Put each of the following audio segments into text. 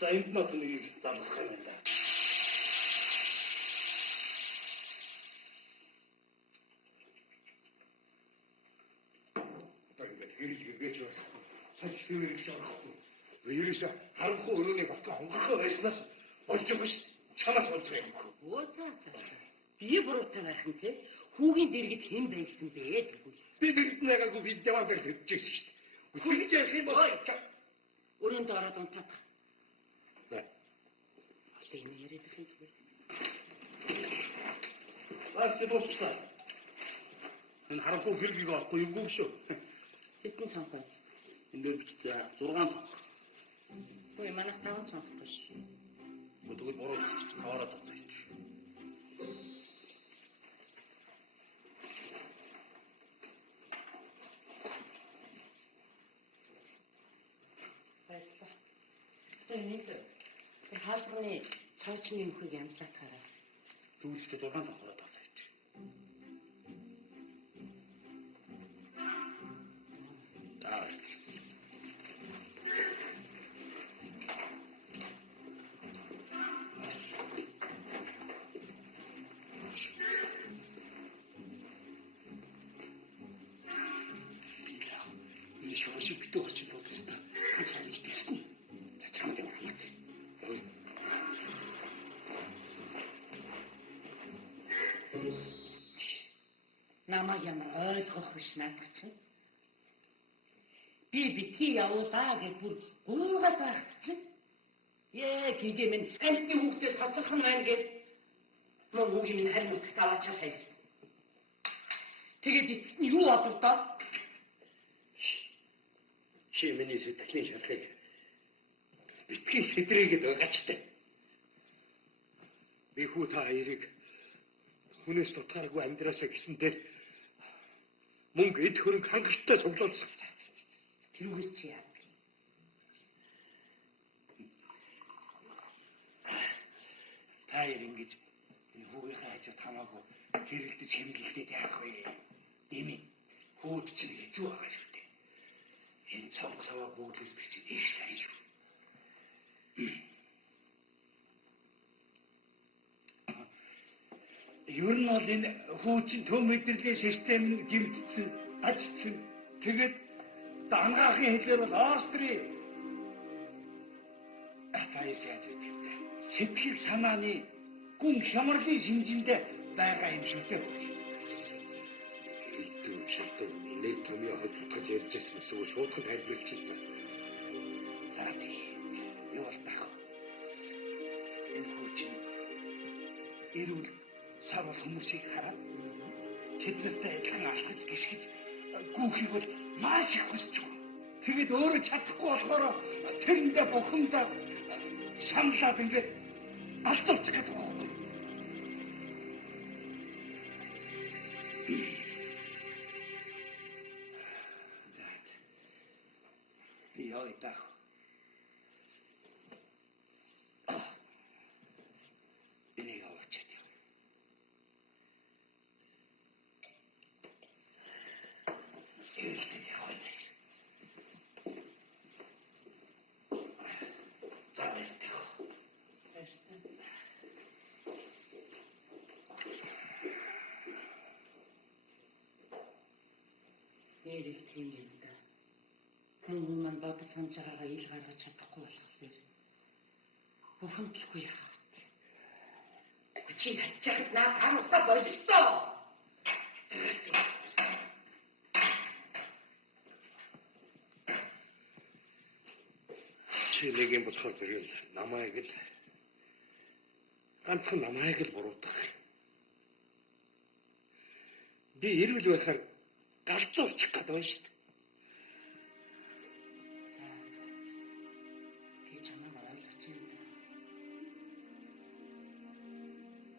За энд нь одныг залгах юм байна. Ингээд хэрэглэгээч сачсан хэрэгч орохгүй. Ерөөсө харанхуй өрөөний батлан хонгорхоо байснаас болж байгаа шүү. Чамаас болж байгаа юм хөө. Оо цаа. Би буруутай байх юм те. Хүүгийн дэргэд хэн байсан бэ тэгвэл. Би дэргэд байгаагүй би даваагаар төдчихсэн шүү дээ. Хүүгийн яах юм бол өрөөнд ороод унтаад. Тийм яриад байгаа юм зүгээр. Баах дуусна. Энэ харанхуй хэрэглэгээ авахгүй юу шүү. Хэдэн цанхаа? Энэ дээр бичсэн 6 цанх. Ой манайх 5 цанх биш. Тэгвэл буруу таваараа татчих. Баярлалаа. Тэгээд хаалганы цаочны нөхөг ямсаахаараа. Түүлэгчд 6 цанхаараа татчих. Шошиг битүү орчид бодсон. Ганцхан ичдэгсэн. За чамд юм хамаатай. Намайг ямар ойлгох биш надад чинь. Би битгий явуулаа гэж бүр гуугаад байхад чинь. Гэгээ минь амтны хүүхдээс хацах юм байна гэж. Мөн үгүй минь харин утгад аваач хайсан. Тэгээд эцэст нь юу боловдоо? Чи миний сэтгэлийн шалхыг битгий сэтрээгээд байгаач таа. Би хүү та хоёрыг хүнээс тутгааргүй амьдраасаа гэсэнтэй мөнгө эд хөрөнгө хангалттай цуглуулсан. Тэрүүгээр чи яа. Та хоёр ингэж хүүгийнхээ хажууд хамаагүй хэрэлдэж хэмгэлдээд яах вэ? Дими хүүд чинь хэцүү байгаа шүү дээ. Энэ цонцоо гүйдэлдэг чинь их сайн шүү. Ер нь бол энэ хуучин төв мэдрэлийн систем нь гэмтсэн, ажигдсан. Тэгээд дангаахын хэлээр бол Австри атайс яаж гэдэг юм бэ? Сэтгэл санааны гүн хямралын шинжиндээ байгаа юм шүү дээ. Эдгээр шалтгаан нэр томьёо хоцроход ярьж байсан эсвэл шуудхан тайлбарлаж байна. эрүүл савар хүмүүсийг хараад тэднэртэй адилхан алхаж гიშгэж гүүхийг бол маш их хүсэж байгаа. Тэгэд өөрөө чадахгүй болохоор тэрэндээ бухимдаа шаналаад ингээд алцуулчих гэдэг байхгүй. Би явъя даа. Энийг авчиад яа. Энийг явъя. Нэрэл тийм юм да. Мөн маань бодож санаж байгаагаа ил гаргаж чадахгүй болохоор бухимдлахгүй яах вэ? Чи хачаад наа хамсаа болчихсон. Чи нэг юм болохоор зэрэг намайг л ганцхан намайг л буруудаг. Би эрүүл байхаар галзуурчих гэдэг байна шүү дээ. Би чамайг ойлгож байна да.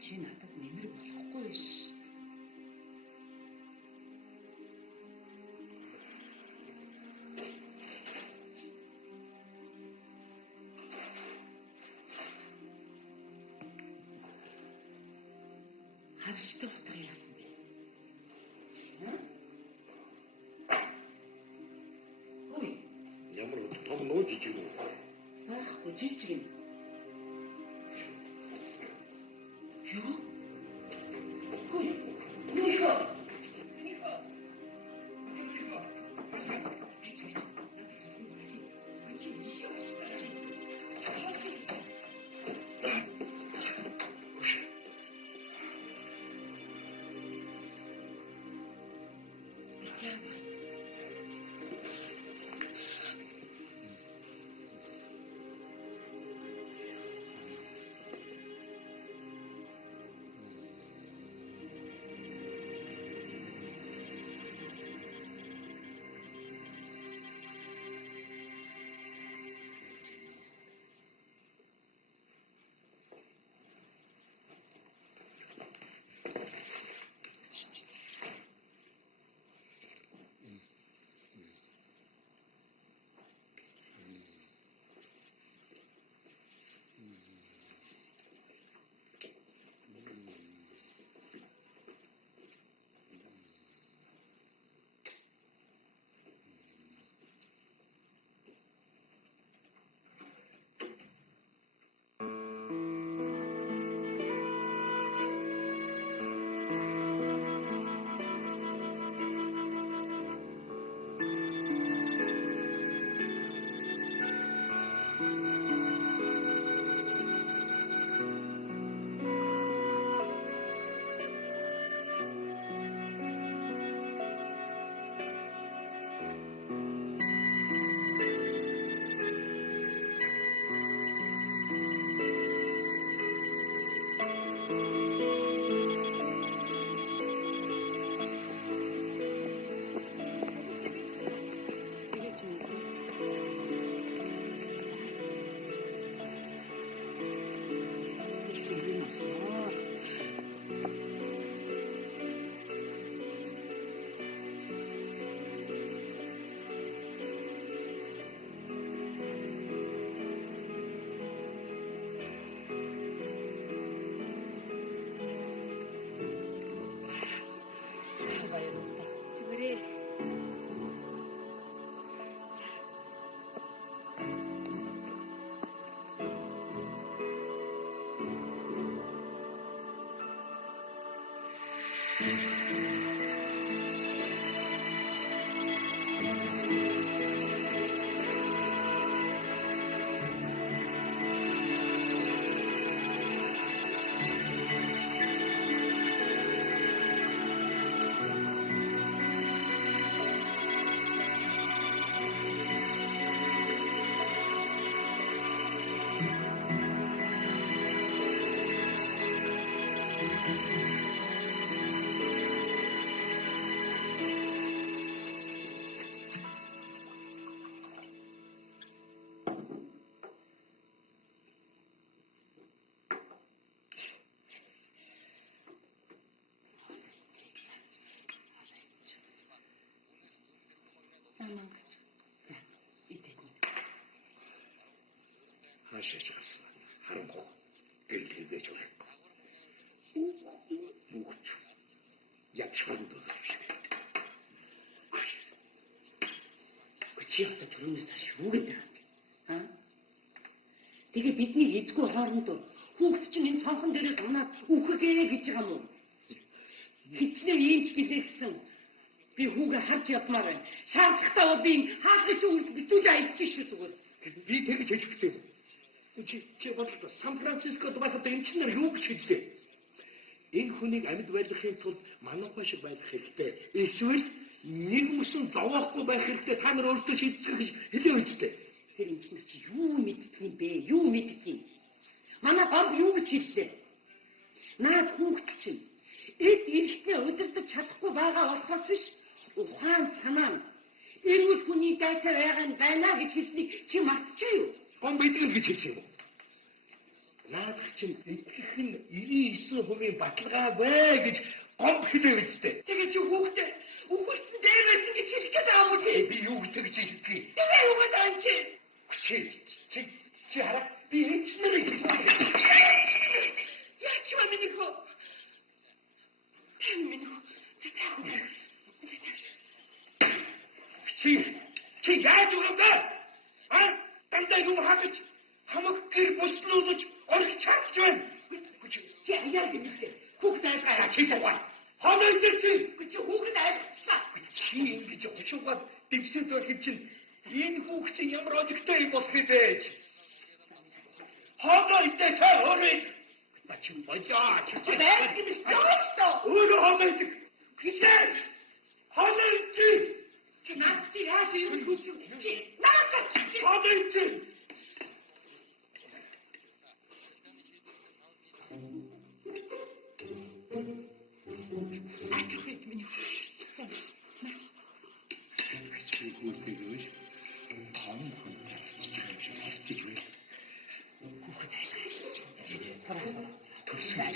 Чи надад нэмэр болохгүй биш. Харштай утга яасан бэ? Ой. Ямар том нөө жижиг үү? Байхгүй жижиг юм. Юу? Ой. Нико. 하셔서 한국 일일대조에 무구추 약초도 그 지하다 들어오면서 쉬우겠다. 되게 бидний эзгүй хоорондоо хүүхэд чинь энэ цонхон дээрээ унаад үхгээ гэж байгаа мó. Хичнээн ийж билээ гэсэн. Би хүүгээ харж явмаар байна. Шаардлагатай бол би хаалгач үлд битүүлээ айчих шүү зүгээр. би тэгж хэлчихсэн. чи бодлоо Сан-Францискод байхад энэ чинь юу гэж хэллээ? Энэ хүнийг амьд байлгахын тулд манайхаа шиг байх хэрэгтэй. Эсвэл нэг мөсөн зовоохгүй байх хэрэгтэй. Та нар өөрсдөө шийдчих гэж хэлээ үстэй. Тэр энэ чи юу мэддэг юм бэ? Юу мэддэг юм? Манай гомб юу гэж хэллээ? Наад хүүхэд чинь эд эрэгтнээ удирдах чадахгүй байгаа болохоос биш. Ухаан санаа нь эрүүл хүний дайтай байгаа нь байна гэж хэлснийг чи мартчихаа юу? Гомб эдгэр гэж хэлсэн юм. Наадах чинь эдгэх нь 99% баталгаа бай гэж гомб хэлээ үстэй. Тэгээ чи хүүхдээ үхэлсэн дээр байсан гэж хэлэх гээд байгаа юм уу? Би юу гэж хэлдэг? Тэгээ юу гэдэг юм чи? Чи хараа би энэ ч нэг яач юм миний хөө? Тэм миний хөө. Чи яаж юм бэ? Дандаа юу хаагч хамаг гэр буслуулж орох чагч байна. Чи аяа юм бэ? Хүүхд айлгаа чи таваа. Хоноо чи хүүхд айлгчлаа. Чи ингэж очиугаад дэвсэд байх чинь энэ хүүхд чинь ямар одогтой юм болох юм бэ? Хоноо идэ цаа өөрөө. Чи бажаа чи байх юм шүү дээ. Өөрөө хоноо идэ. Гисэж. Хоноо идэ. Чи наад чи яаж юм бэ? Чи наад чи хоноо идэ.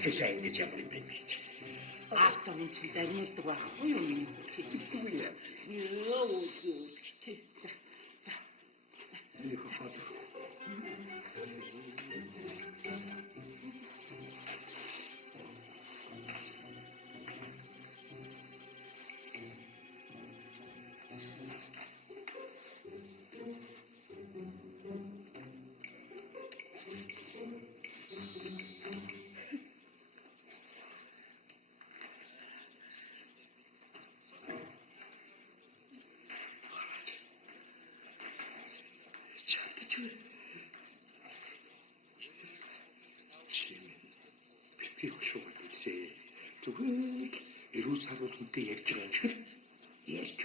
Тэгшээ ингэж ямар юм бэ? Автор юм чи заримддаг байхгүй юу? Тэггүй яа. Юу чи. Энэ хот. Би хөшөө билсээ. Зүгээр эрүүл сарууд хүнтэй ярьж байгаа юм шиг ярьж.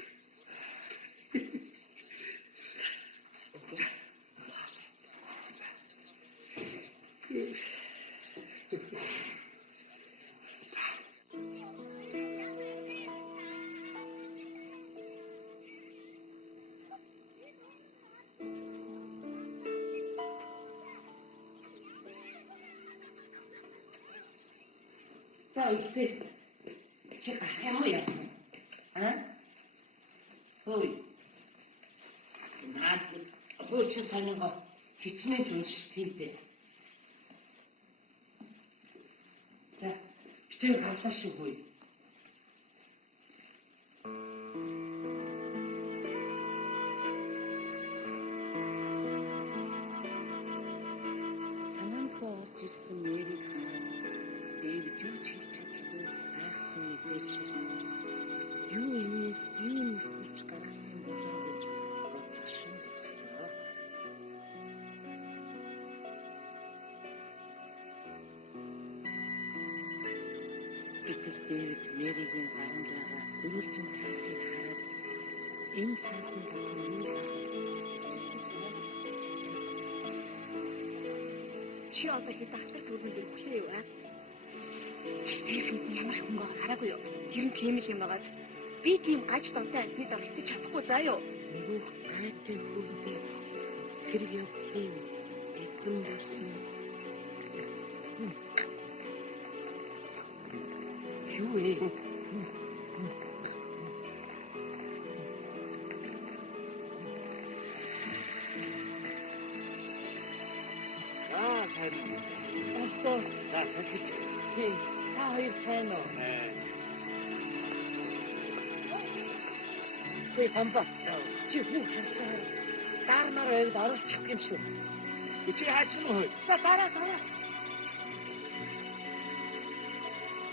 Ихдээ чи гарах юм уу яа? Хөөе. Наад хөөч санаагаа хичнээн зүнш тиймтэй. За, битээ хавлаа шүү хөөе. Санаанхаа орж ирсэн нэрийг Дэвид юу ч хэлчихгүй айхсан нэгээс шилжиж юу иймээс ийм хүч гаргасан болоо гэж бодлоо шүмжлээ. Гэтэл Дэвид Мэригийн гаранд байгаа гөрүүлжин цаасыг хараад энэ цаасан болон юу чи одоо хэд ахтар төрөнд өглөө юу аа? Тэнд ямар хөнгөө хараагүй юу? Тэр нь тийм л юм байгааз. Би тийм гаж донтой амьтныг оролцож чадахгүй заа юу? Нөгөө гайтай хөвгөө тэр явдлын эзэн болсон юу вэ? За салхиж. Та хоёр сайн уу? Хөөе бамбаа. Чи юу харж байгаа? Дармаар байвал оруулчих юм шүү. Чи хаач юм хөө? За дараа.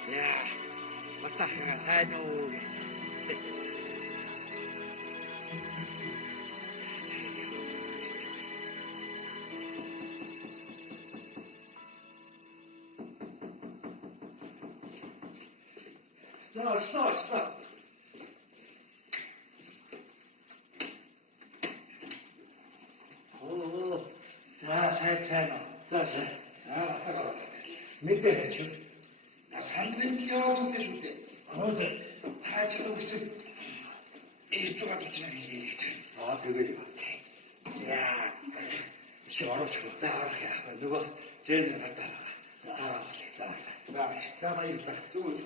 За. Батахга сайн уу? Стой. За, сайн. За, мэдээ чи. Сандрын яваад үгүй шүү дээ. Таачруу гэсэн ирдугаар очно гэж. Тэгээд. За. Шорооч. За, яах вэ? Нөгөө зэн хатаа. За, баярлалаа. Зүгүүр.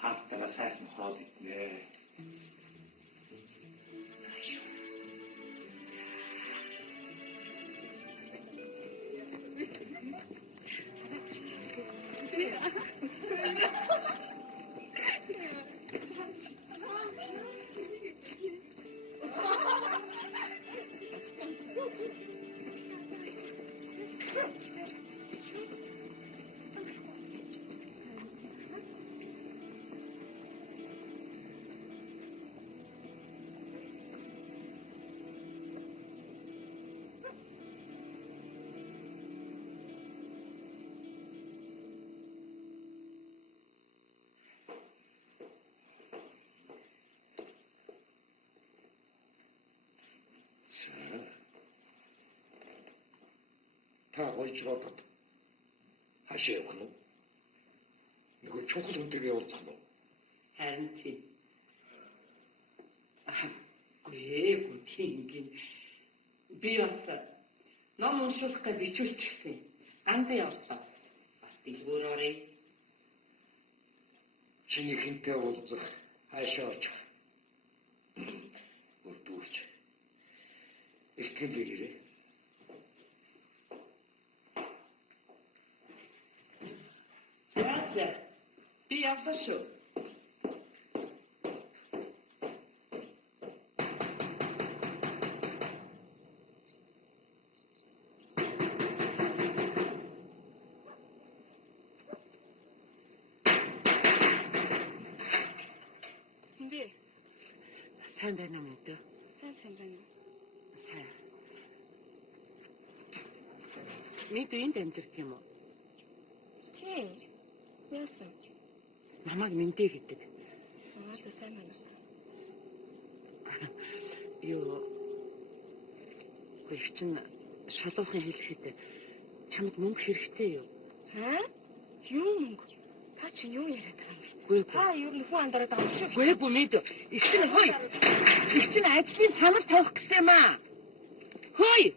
Хаттага сайхан хоол иднэ. Та гоёж бодод хашаа явах нь нөгөө чухал хүнтэйгээ уулзах нь Харин тийм. Гүтингийн би бас ном уншуулах гэж бичүүлчихсэн. Андаа явсан. Бас дэлгүүр оръё. чиний хинтээ уулзах хаашаа очих. Үрдүүлж. Ихтгэл ирээ. За. Би явсан шүү. Хинбэ? Сайн байна уу мэдээ? Сайн байна уу? Сайн. Мэдээ энд амьдэрдэг юм уу? Тийм. Яасан? Намайг мэдээ гэдэг. Надад сайн байна уу? Юу их чинь шалуухан хэлэхэд чамд мөнгө хэрэгтэй юу? Хаа? Юу мөнгө? Та чи юу яриад байгаа юм бэ? Үгүй Та юу нөхөн андараад байгаа юм шүү. Үгүй бумид. Их чинь хөөе. Их чинь ажлын санал тавих гэсэн юм аа. Хөөе.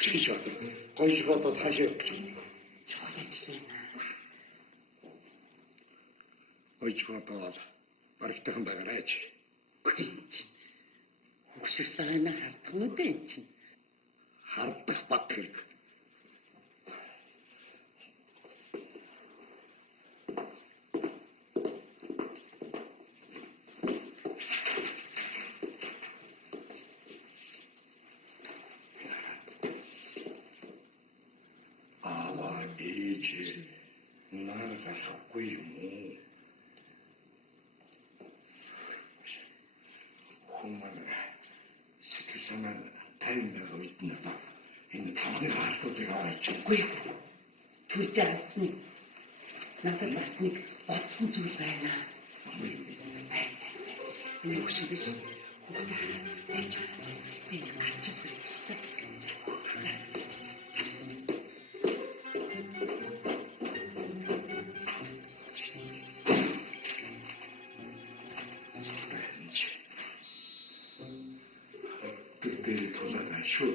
Хүчтэй шат. Гоёж бодод хашаа явах гэж. Гоёж бодоод баригтайхан байгаарай чи. Хөксөрсөйнө хардах нь үү энэ чинь. Хардах бат хэрэг. 지 나를 갖고 있는 홍만을 세주사만 다행이라고 있나 энэ тавны хаалтуудыг аваач. Үгүй ээ. Түрдээ алдсан. Надад бас нэг бодсон зүйл байна. Энэ хөшиг биш. Эч тийм гарч ирсэн. 그때의 도사가 쇼.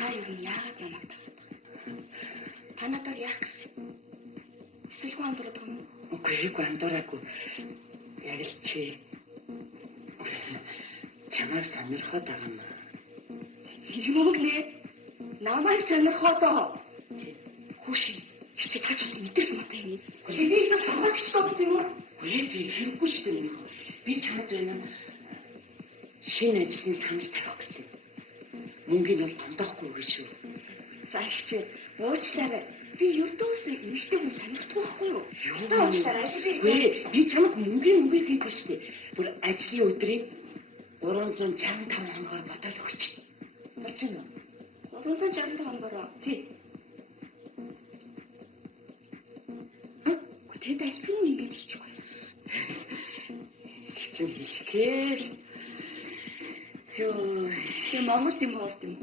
Та юу яагаад намайг тагаад? Та надад яах гэсэн? Эсвэл андуураад байгаа юм уу? Үгүй андуураагүй. Яг л чи чамайг сонирхоод байгаа юм. Юу нэ? Намайг сонирхоод байгаа. Хүүшин чи таач мэдэрч матай юм. Бидээс хамаач тоглох юм уу? Үгүй хэрэггүй шүү дээ. Би чамд байна. Шинэ ажлын санал тавих гэсэн. Мөнгөний бол тондоохгүй шүү. За их чи уучлаарай. Би ердөөсөө эмэгтэй хүн сонирхдаггүй байхгүй юу? Та уучлаарай. Би чамд мөнгөний хийдэг шүү дээ. Бүр ажлын өдрийг 365 хоногоор бодоод өгч. Боч юм. 365 хоногоор. Тий. Тэд альтгүй ингэж хийчихгүй. Хэцүү хийхээр ёо, Монгол юм хоолт юм.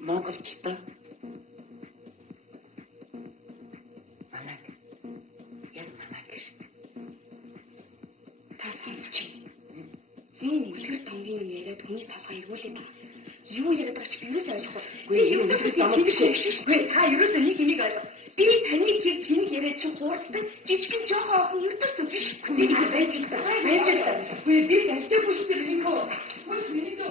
Монголчтой. Манайг. Яг манайг гэж. Тасан чи. Энэ үлгэр тонгийн юм яриад хүний талхаа эргүүлээд байгаа. Юу яриад байгаа ч би юусаа ойлгохгүй. Би юу гэдэг юм бэ? Та юусаа нэг юмыг ойлгоо. Би таны тэр тэнэг яриад чи хуурддаг жижигэн жоохон охин ердөөсөө биш. Би байж байгаа. Би залтайгүй шүү дээ минийхөө. Мөн минийхөө.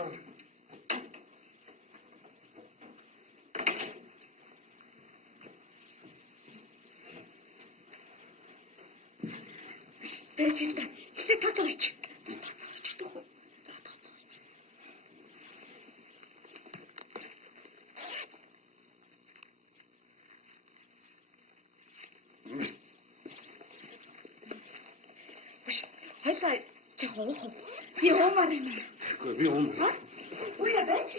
явна. Бэжтэй. Хэсэг тооцооч. Тооцооч дөө. За тооцооч. Хайсаа жоохон уух. Би уумаар юм. Гэхдээ би уум. Үе бач.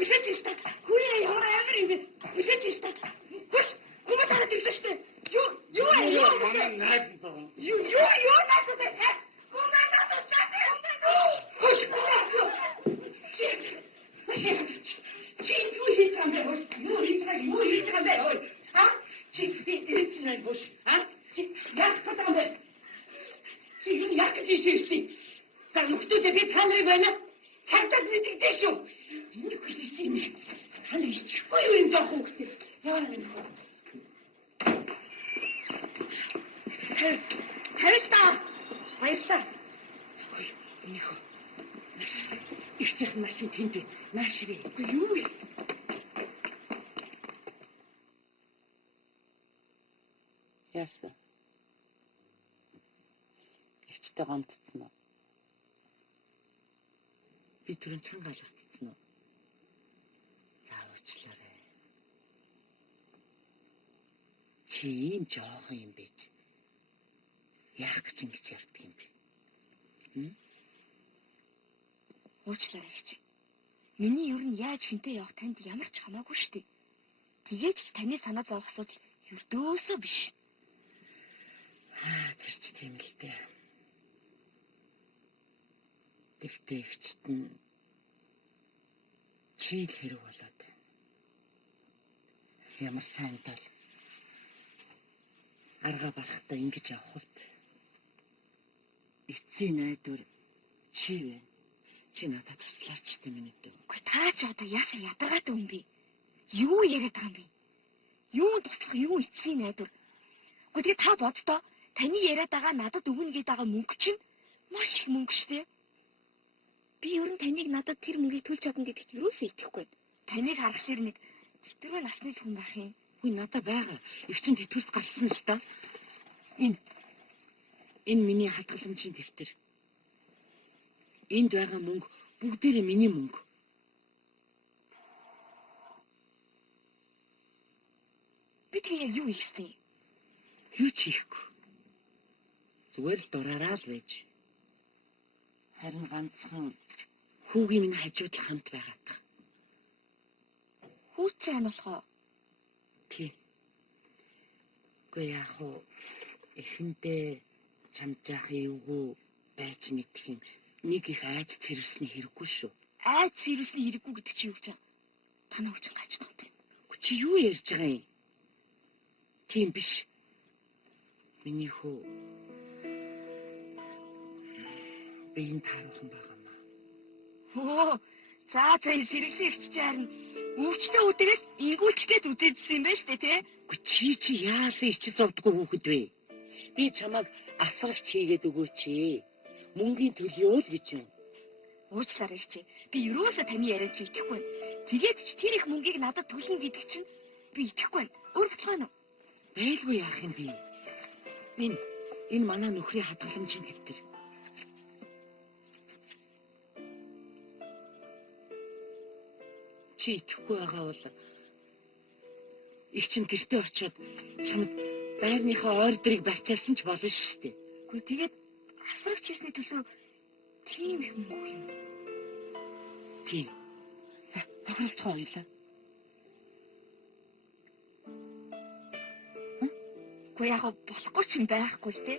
Үшээчтэй. Үе ямар амир юм бэ? Үшээчтэй. Хүш. Хүмүүс хараад ирсэн шүү дээ. Юу Манай найз байна. юу надад таа. Хүмүүс надад таа. Хүш. Чи юу хийж байгаа юм бэ? Юу хийж байгаа юм бэ? А? Чи ирэх чинь бүш. А? Чи яах гэдэг юм бэ? Чи юу яах гэж ирсэн? За нөхдөөдөө би таныг байна. Цагтад мэддэгтэй шүү. Юу хийсэн юм бэ? Таны ичихгүй юу юм жоох хүүхдээ? Яа минь хөө. Хайртай. Баярлалаа. Нөхөө. Их машин тэнд наашрээ. Юу вэ? Яасан? Ичтэй гомдсон уу? Би түрэн цангаалгацсан уу? Заавчлаарай. Чи ийм жоохон юм байж. Яах гэж ингэж явдаг юм бэ? Уучлаарай гэж. Миний ер нь яаж хинтээ явах танд ямар ч хамаагүй шүү дээ. Тэгээд ч таны санаа зовох асуудал ердөөсөө биш. Тэр ч тийм л дээ. Тэгтээ өвчтөн чи л хэрэг болоод. Ямар сайн дал. Арга барахтаа ингэж явах хувьд. Эцсийн найдвар чи вэ? Чи надад туслаач тийм минь үү? Гэхдээ та ч одоо яасан ядаргаатай хүн бэ? Юу яриад байгаа юм бэ? Юу туслах, юу эцсийн найдвар? Гэхдээ та боддоо таны яриад байгаа надад өгнө гэдэг байгаа мөнгө чинь маш их мөнгө шүү дээ. Би ер нь таныг надад тэр мөнгийг төлж чадна гэдэгт юусоо итгэхгүй. Таныг харахаар нэг тэтгэврийн насны хүн байх юм. Хүй надад байгаа. Их чинь тэтгэврс гарсан л да. Энэ миний хадгаламжийн дэвтэр. Энд байгаа мөнгө бүгдээрээ миний мөнгө. Би тэгээ юу хийсэн? Юу ч хийхгүй. Зүгээр л дураараа л байж. Харин ганцхан хүүгийн минь хажууд л хамт байгаадах. Хүүч чаана болохоо. Тий. Гэхдээ яах вэ? Эхэндээ чамд жаах эвгүй байж мэдэх юм. Нэг их айж цэрвсний хэрэггүй шүү. Айж цэрвсний хэрэггүй гэдэг чи юу гэж байна? Танаа хүчин гаж тоотой. Чи юу ярьж байгаа юм? Тийм биш. Миний хөө. Би энэ таархан байгаамаа. Оо, за сэргэлэн ихч чаарна. Өвчтэй үтэгээл ингүүч гээд үдээдсэн юм байна штэ тий? Чи яасан ичил зовдгоо хүүхэд вэ? Би чамайг асрагч хийгээд өгөөч. Мөнгөний төлөө л гэж юм. Уучлаарай чи. Би юусоо таны яриад чи итгэхгүй байна. Тэгээд ч тэр их мөнгийг надад төлнө гэдэг чинь би итгэхгүй байна. Өөр бодлоо нь. Байлгүй яах юм бэ? Энэ манай нөхрийн хадгаламжийн дэвтэр. Чи итгэхгүй байгаа бол их чинь гэртээ очиод чамд байрныхаа ойрдрыг барьцаалсан ч болно шүү дээ. Гэхдээ тэгээд асрагч хийсний төлөө тийм их мөнгө юм. Тийм. За, тохиролцоо ойлаа. Гэхдээ яг болохгүй ч юм байхгүй л тий.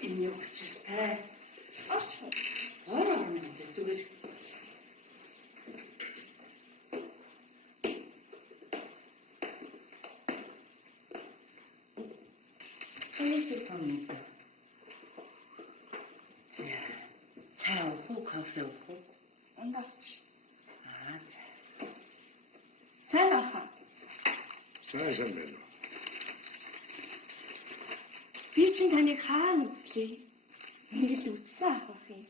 Энэ юу гэж байна? Ороо зүгээр. Хаа хүү кафе уу? Ондооч. За. Сайн байна. Сайн байна. Би чинь таныг хаана үзлээ? Ингээд үзсэн ах юм.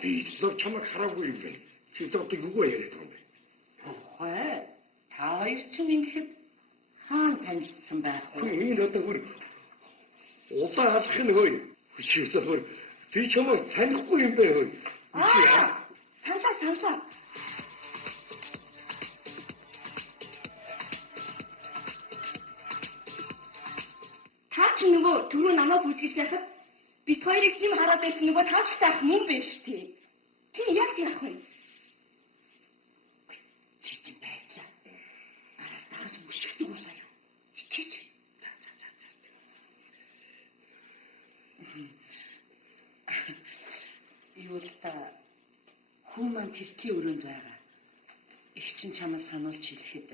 Би зөв чамайг хараагүй юм байна. Чи одоо юу яриад байгаа юм бэ? Хөөе. Та хоёр чинь ингээд хаан танилцсан байх вэ? Энэ одоо бүр удаа алах нь хөөе. Чи зөвхөн би чамайг танихгүй юм бэ хөөе. Санаа. Та чи нөгөө түрүү намайг үзгэж яхад бид хоёрыг хим хараад байсан нөгөө таацтай хүн биш тий. Ти яг тийм ах вэ? Чи чи байдлаа. Араас тагч мөшгдөг болоо юу? Ичээч. За. Юу л та хүмүүс тэрхий өрөөнд байгаа. Их чин чамаас сануулж хэлэхэд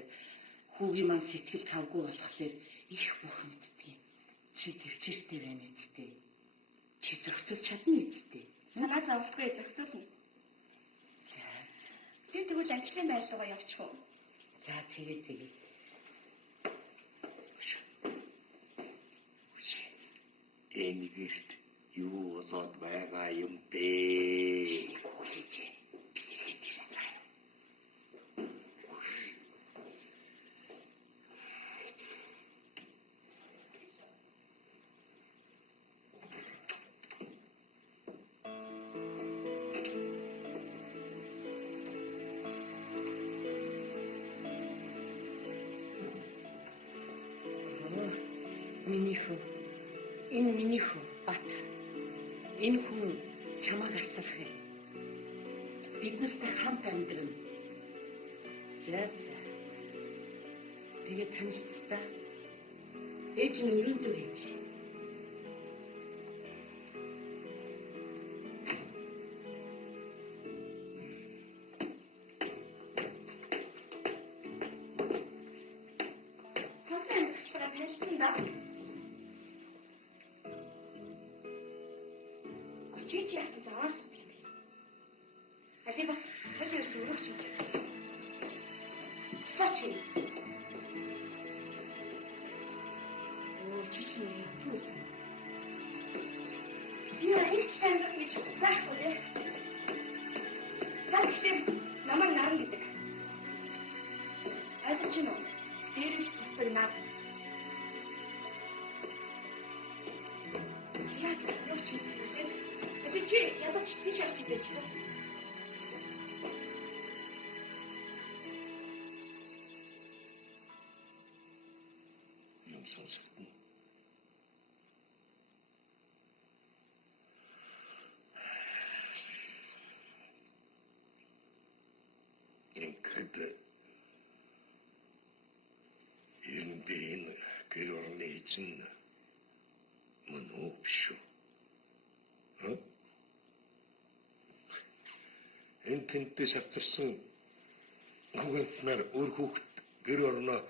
хүүгийн маань сэтгэл тавгүй болохоор их бухимддаг. Чи төвчээртэй байна үсттэй. Чи зохицуулж чадна үсттэй. Санаа зовлохгүй зохицуулна. За. Би тэгвэл ажлын байрлалгаа явчих уу? За тэгээ. Энэ гэрт юу болоод байгаа юм бэ? Энэ миний хүү бат. Энэ хүн чамайг асуулах юм. Биднэртэй хамт амьдрна. За. Тэгээ танилцтаа. Ээж нь өрөөндөө гэж. Чи яасан заваас утга юм бэ? Ali бас хэл ерөөс өрөөч юм. Сачи. Чи яа түс. Яа их сайн гэж заахгүй дээ. Загтэн намайг наран гэдэг. Ойлгож байна уу? Дээрээс тусдаг наад. Яа ч юм. Чи ядаж тийш авч идэж байна. Юм сонсогдно. Ингээд энэ гэр орны эзэн мөн үү биш үү? Энэ тэнтээс авчирсан хүүхэнтнэр өөр хүүхэд гэр орноо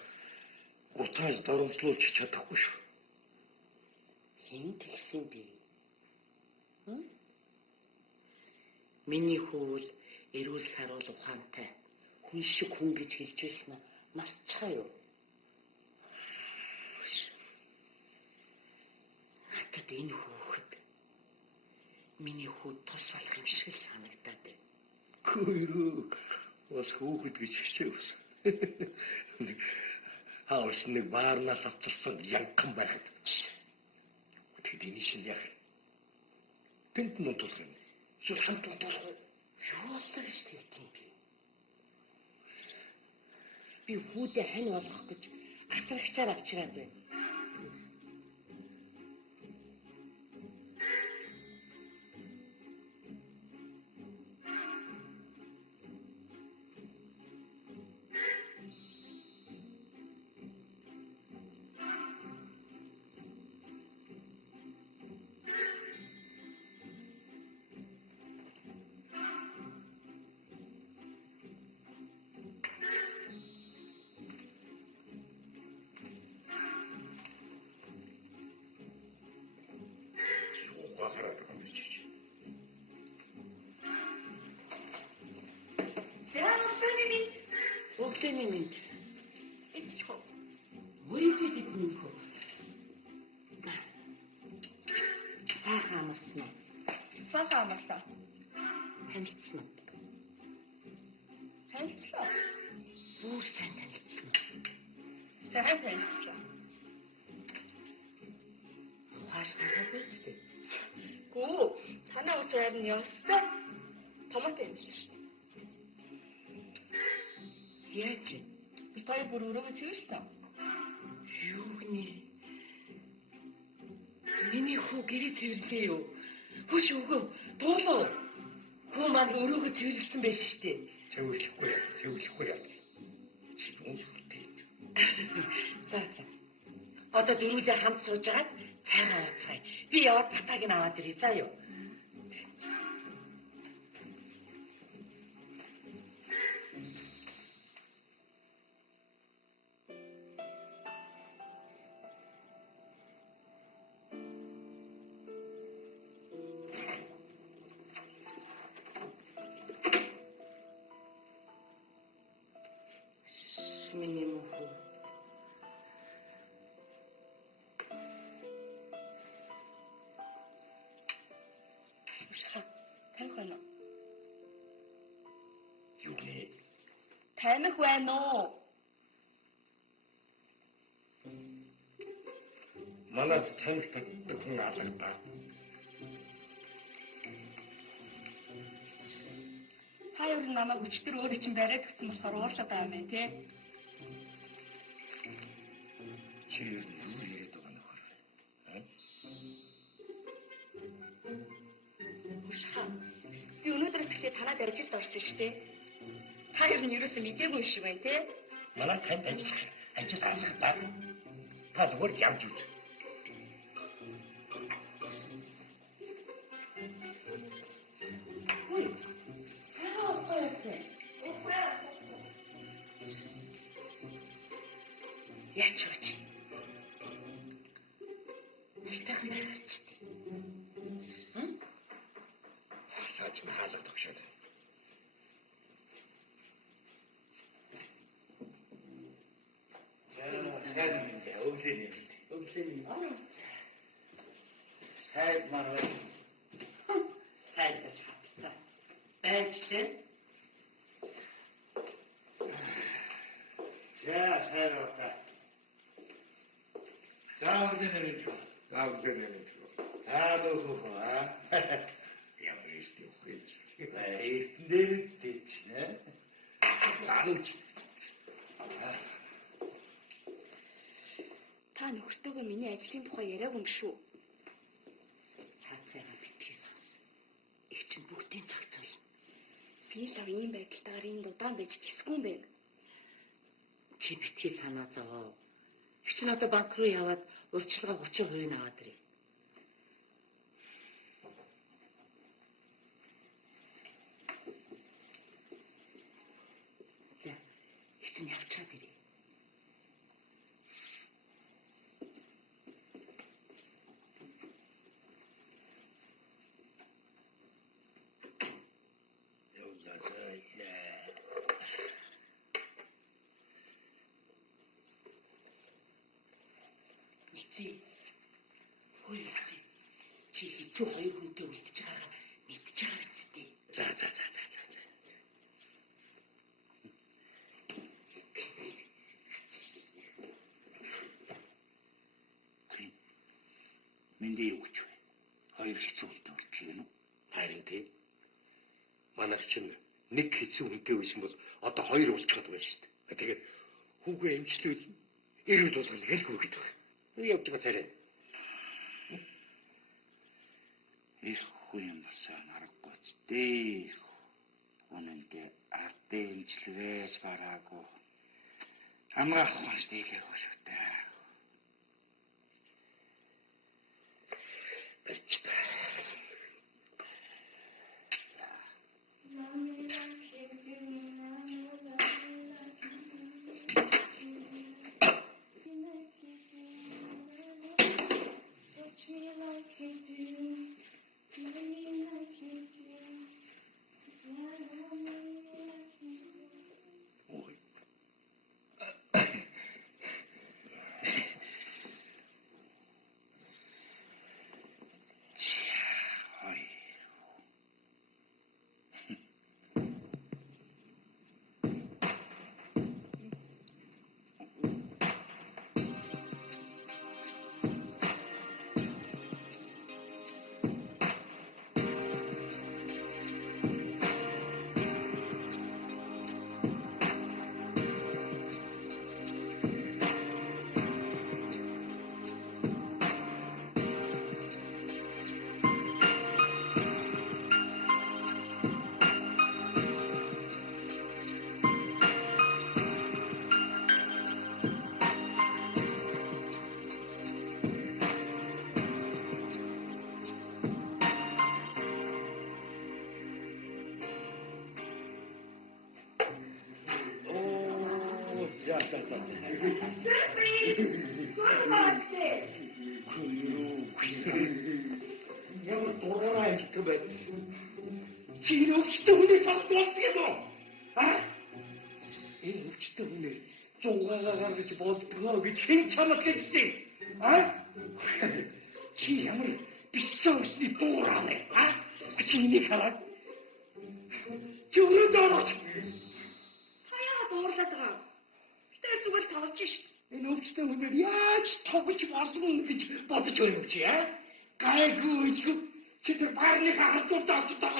утаас доромжлуулж чадахгүй шүү. Хэн тэгсэн бэ? Миний хүү эрүүл саруул ухаантай хүн шиг хүн гэж хэлж байсан нь мартчихаа юу? Хатад энэ хүүхэд миний хүү тус болох юм шиг л санагдаад байна. Гүрүү бас хүүхэд гэж хичээвс. Аавс нэг баарнаас авчирсан янхан байхад. Тэгэд энэ шин яг. Тэнд нь тулах юм. Шууд хамт тулах. Юу болоо гэж тэгдэм би. Би хүүдээ хань болгох гэж асрагчаар авчираад байна. Эцэмэн Эцчихв. Вийти дитнийхөө. Сайхан амарсан уу? Сайхан амарлаа. Танилцсан уу? Танилцлаа. Бүр сайн танилцсан уу? Сайхан танилцлаа. Хааш гараагүй ч дээ. Гүү, танаа үз харин ёстой. Томоотой юм л шүү. Яаж? Би тоо бүр өрөөгөө цэвэрлээ. Юу гэнэ? Миний хүү гэрээ цэвэрлээ юу? Хөш өгөө, дуулуу. Хүү маань өрөөгөө цэвэрлсэн байж штэ. Цэвэрлэхгүй яа. Чи юу хэлтэй? За. Одоо дөрүүлээ хамт сууж агаад цайгаа ууцгаая. Би яваад батаг нь аваад ирье заа юу. Миний мөхөө. Ушха. Тань байна уу? Юу нэ? Таних байна уу? Манай танил татдаг хүн алгадаа. Та юу намайг өчтөр өөрөө чинь бариад өгсөн болохоор уурлаад байгаа юм байна те. Чи юу яриад байгаа нөхөр? Ушха. Би өнөөдрөөс эхлээд танад ажилд орсон шүү дээ. Та юу ерөөсөө мэдээгүй юм шиг байна те. Манай танд ажил алгадаа. Та зүгээр явж үз. Яач вэ? Битахан дээрчтэй. Саач нь хаалга тогшоод. Сайн юм дээ. Өглөөний. Сайд марвал. Хайдаж хаттай. Байжлаа. За сайн байна. За өглөөний. Нөхөө аа. Ямар ихтэй хөөж. Эртэн дээр үстэй чинь. Заалж. Та нөхөртөөгөө миний ажлын тухай яриаг юм шүү. Цаацайгаа битгий сонс. Их чинь бүгдийн цогцол. Би л ийм байдалтайгаар энд удаан байж тэсгүй юм байна. Чи битгий санаа зовоо. Их чинь одоо банк руу яваад урьдчилгаа 30% аваад ирээ. За, их чинь явчаад ирээ. Чи хөөе чи хэцүү хоёр хүнтэй үлдэж байгаагаа мэдчихэж байгаа биз дээ. За. Мэндээ юу гэж вэ? Хоёр хэцүү хүнтэй үлдэх юм уу? Харин тий. Манайх чинь нэг хэцүү хүнтэй байсан бол одоо хоёр уулзчихад байна шүү дээ. Тэгээд хүүгээ эмчлүүл эрүүл болгоно хэлгүй гэдэг байна. Юу явж байгаа царай? Их хүн болсон аргагүй ч дээ. Үнэндээ ардын эмчилгээс гараагүй. Амгаах хүн стилээгүй шүү дээ. Эрчтэй. Ямар дураараа амтдаг байд. Чи өвчтөн хүнийг бас болдгоо юм. Энэ өвчтөн хүнийг зугаагаар гаргаж болдгоо гэж хэн чамд хэлсэн? Чи ямар бисоосны дуурай вэ? Чи энийг хараад. Чи өрөөд орооч. Хаяа дуурлаад байгаа. Тэр зүгээр тоглож шít. Энэ өвчтөн хүнийг яаж тоглож болно гэж бодож байна уу чи? Гайгүй чи тэр барны хахалтууд очдог.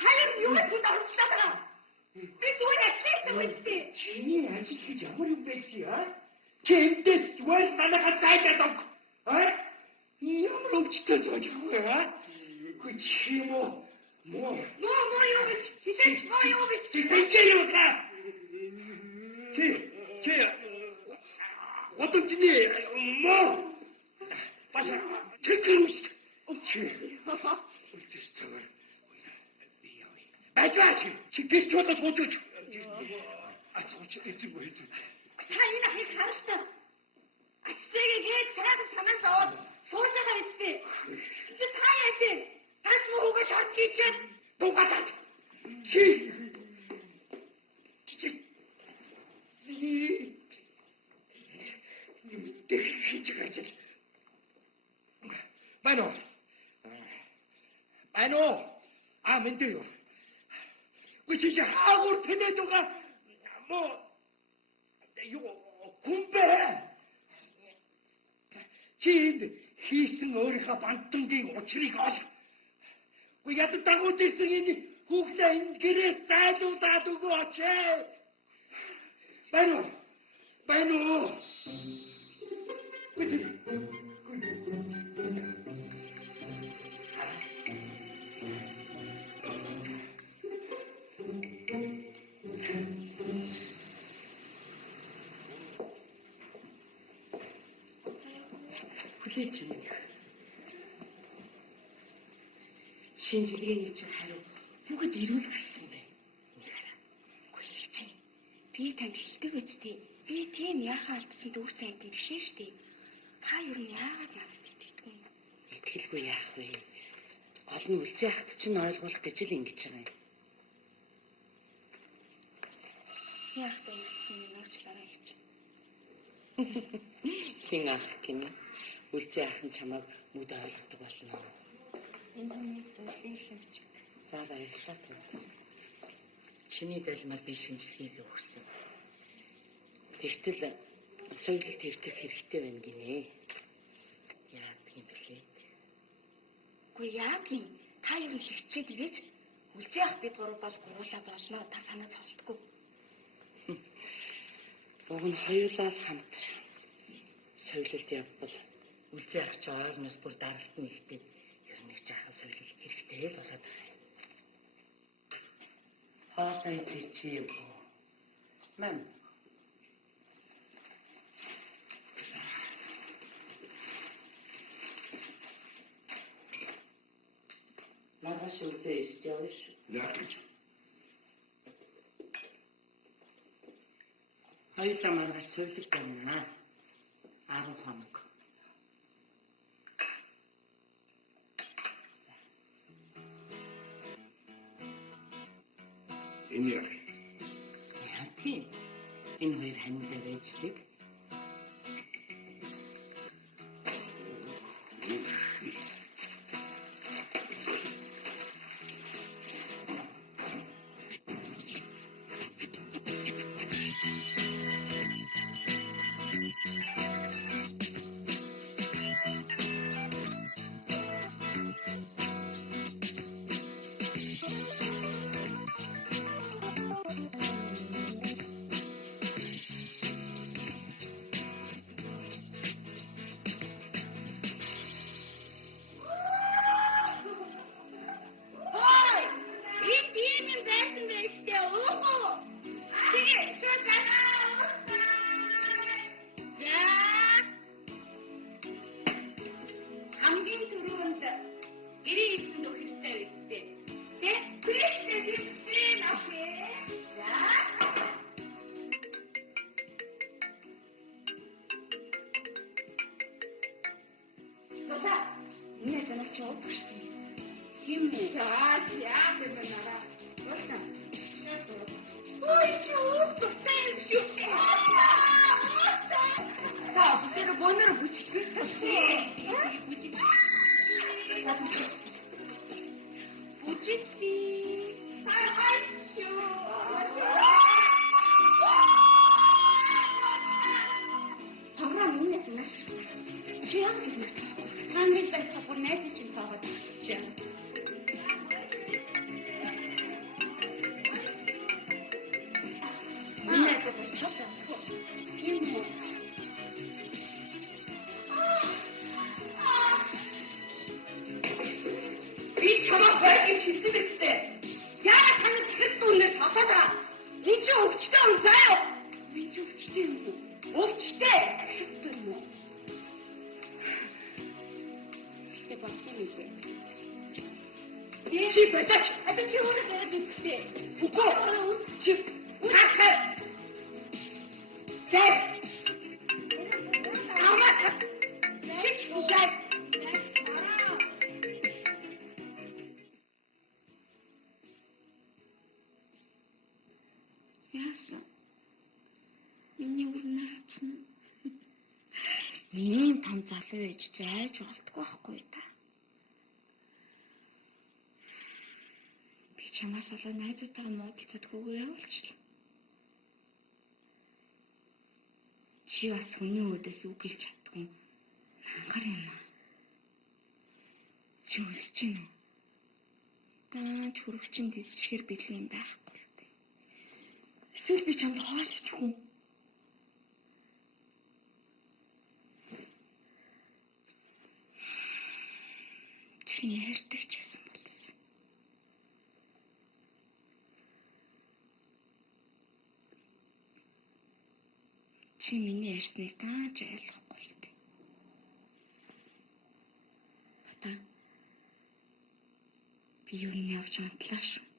Хаяа юу гэж орчлаа байгаа. Би зүгээр ажиллаж үстэй. Чиний ажил гэж ямар юм бэ чи? Чи эндээс зүгээр манайхаа зайдаад ог. Ямар өвчтөн зүйл вэ? Үгүй чи муу юу гэж хизээч муу юу гэж чи юу та? Чи 어떤지니 뭐 맞아 체크루스 없지 맞아 지금 저도 고쳐 저 이제 뭐 했지 타이나 해 가르쳐 아치세게 해 잘하는 사람 더 소자가 있지 이제 타야지 다시 오고 셔티지 똑같아 지 Ano? Mentiro. Which is how would Penedoga more you kumpe. Chind, he's an orica bantung or chili got. We got the tago in who then get a saddle that to go a Bano. 신지리의 저 하루 누가 내려올 갔습니다. Гүйч. Би танд хэлдэг үстэй. Би тийм яхаа алдсан дүүрсэн амт биш шүү дээ. Та юу нь яагаад надад итгэдэг юм? Итгэлгүй яах вэ? Гол нь үлзий ахт чинь ойлгох гэж л ингэж байгаа юм. Яахтай ирсэн нь уучлаарай гэж. Хин ах гинэ. Үлзий ах нь чамайг мүд ойлгодог болно. Энэ зүйлсийн шимч. За баярлалаа. Чиний далмаар би шинжилгээг өгсөн. Тэгтэл соёлд хэвтэх хэрэгтэй байна гинэ. Яа тийм бэлээ. Үгүй яг юм. Та юу хөвчээд ирээж үлзий ах бид гурав бол гуруулаа болно. Та санаа зовлтгүй. Уг нь хоёулаа хамт соёлд явбал үлзий ах ч ойрноос бүр даралтны ихтэй нэг жаахан соёл хэрэгтэй л болоод байна. Хоосон тийчээ боо. Мам. Маргааш үлдээ явж. Яах Хоёулаа маргааш соёлд явна. 10 хоног. Энэ яа тийм. Энэ хоёр хамтдаа байжлыг Тийм үү? За чи яа гэм бэ нараа? Болтой. Ой юу тустай шүү. Та тэр бонор бүчихгүй. Бүчихгүй. Тавраа минь нааш. Чи яа гэж мэдээ? Хангал байцаа бүр найз чинь таагаад чи. Минь яг болчихсон. Тийм үү? Би чамаа байх гэж хэлсэн мэт. Яа тань тэгэхэд үнээр татаа. Энд чи өвчтэй юм заяа. Би ч өвчтэй юм уу? Өвчтэй. Өвчтэй юм уу? Тэ болсон юм дээ. Чи бачаач. Одоо чи өөрөө яриад үттэй. Үгүй. Чи хахаа. Зэ. Амаа. Чи зэ. Яасан? Миний өрнөөч нь. Ийм том залуу ээж зайж болтгүй байхгүй та. Би чамаас болоо найзтайгаа муудалцадаггүй явуулчлаа. Чи бас хүний өдөөс үгэлж чаддгүй мангар юм аа. Чи үлж гин үү? Дааж хөрөвчин дисчгэр бэлэн юм байхгүй л дээ. Эсвэл би чамд хоолчихгүй. Чи ярьдаг ч гэсэн болсон. Чи миний ярьсныг дааж ойлгохгүй л дээ. Бата. Би юу нэг явж унтлаа шүү.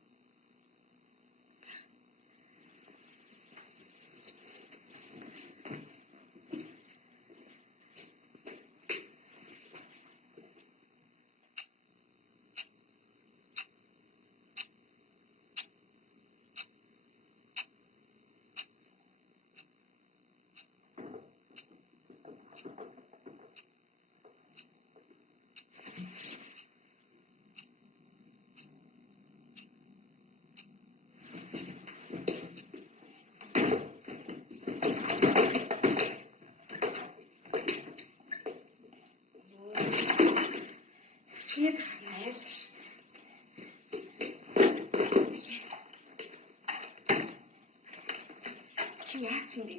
Чиний хайр. Чи яасан бэ?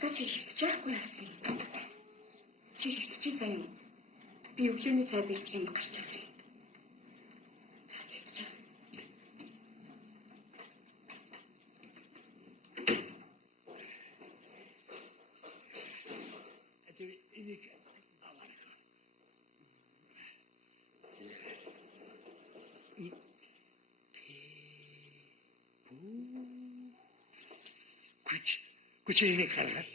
Та чи хитчихгүй яасан юм? Чи хитчих заа юм. Би өглөөний цай бийх юм гарч ирээ. Чи энийг хараад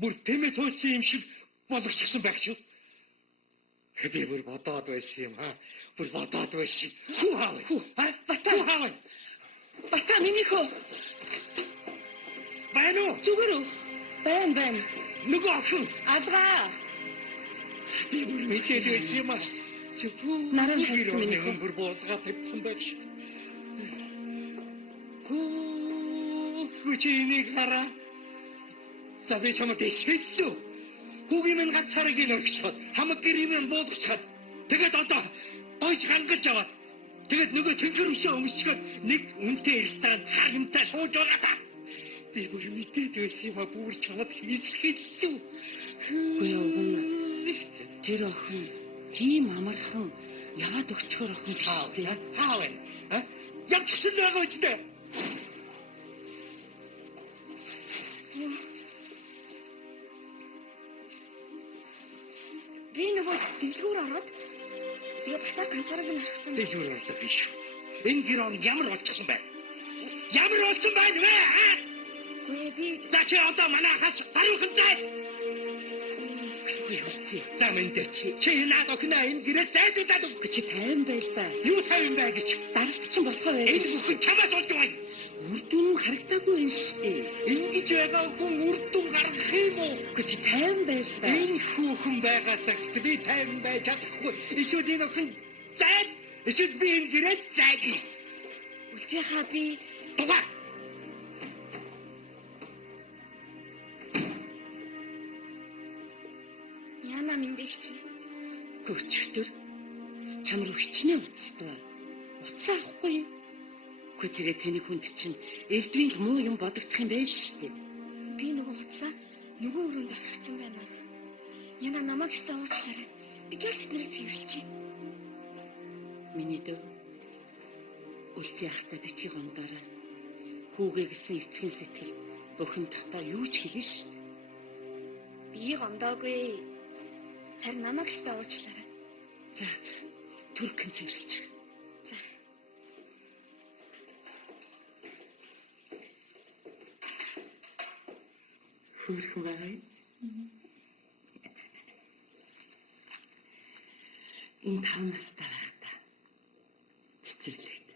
бүр тэмээ туулсан юм шиг болгочихсон байх шүү. Би бүр бодоод байсан юм аа. Бүр бодоод байсан. Хүү хаав. Бата. Бата миний хөө. Байна уу? Зүгээр үү? Байна. Нөгөө охин. Адгаа. Би бүр мэдээд байсан юм аа. Наран хайсан миний хөө. Бүр боолгаа тавьсан байх шүү. Чи энийг хараа. За би чамд ихэллээ. Хүүгийн минь гацаарыг нөрчихөд хамаг гэрийн буудчихад тэгээд одоо дойч хангаж аваад тэгээд нөгөө тэнгэр ишээ өмсчихэд нэг үнтэй ресторан харамтай сууж байгаа та. Би бүр мэдээд байсан юм а бүр чамд хийсгэлээ. Үгүй өгөн. Тэр охин тийм амархан яваад өгчхөр охин биш үү? Хаа вэ? Янчсан байгаа ч дээ. Би нөгөө дэлгүүр ороод тэгээд бата ганцаараа би нарахсан. Дэлгүүр орсон биш. Энэ гэр он ямар болчихсон бэ? Ямар болсон байна вэ? Гүй би за чи одоо манайхаас гаруухан зай. яахгүй хүлцээ. За мэнтэй чи надад охиноо энэ гэрээ зайдуулаад өг. Чи тайван байл та. Юу тайван бай гэж. Даралт чинь болохоор Энэ бүхэн чамаас болж байна. үр дүн харагдаагүй юм шүү. Ингэж байгаа хүн үр дүн гаргах юм уу? Чи тайван байл та. Энэ хүүхэн байгаа цагт би тайван байж чадахгүй. Эсвэл энэ охин зайд. Эсвэл би энэ гэрээ зайдъя. Үлцээхаа би Дугаар. яна миндэгч. Өчигдөр чам руу хичнээн уцтав. Уцаа авахгүй. Гэхдээ тэгээ тэний хүнд чинь элдвийн муу юм бодогдох юм байл шүү дээ. Би нөгөө хуцаа нөгөө өрөөнд авчихсан байна. Яна намайг өстө уучлаарай. Би гэрч нэрийг цэвэрлэе. Миний дөө үлцээ ахта битгий гомдоорой. Хүүгээ гэсэн эцгийн сэтгэл бөхөн татаа юу ч хийлээ шүү. Би гомдоогүй. Харин намайг өстө уучлаарай. За түрхэн цэвэрлэж. За. Хөрхөн байгаа. Энэ 5 настай байхдаа цэцэрлэгт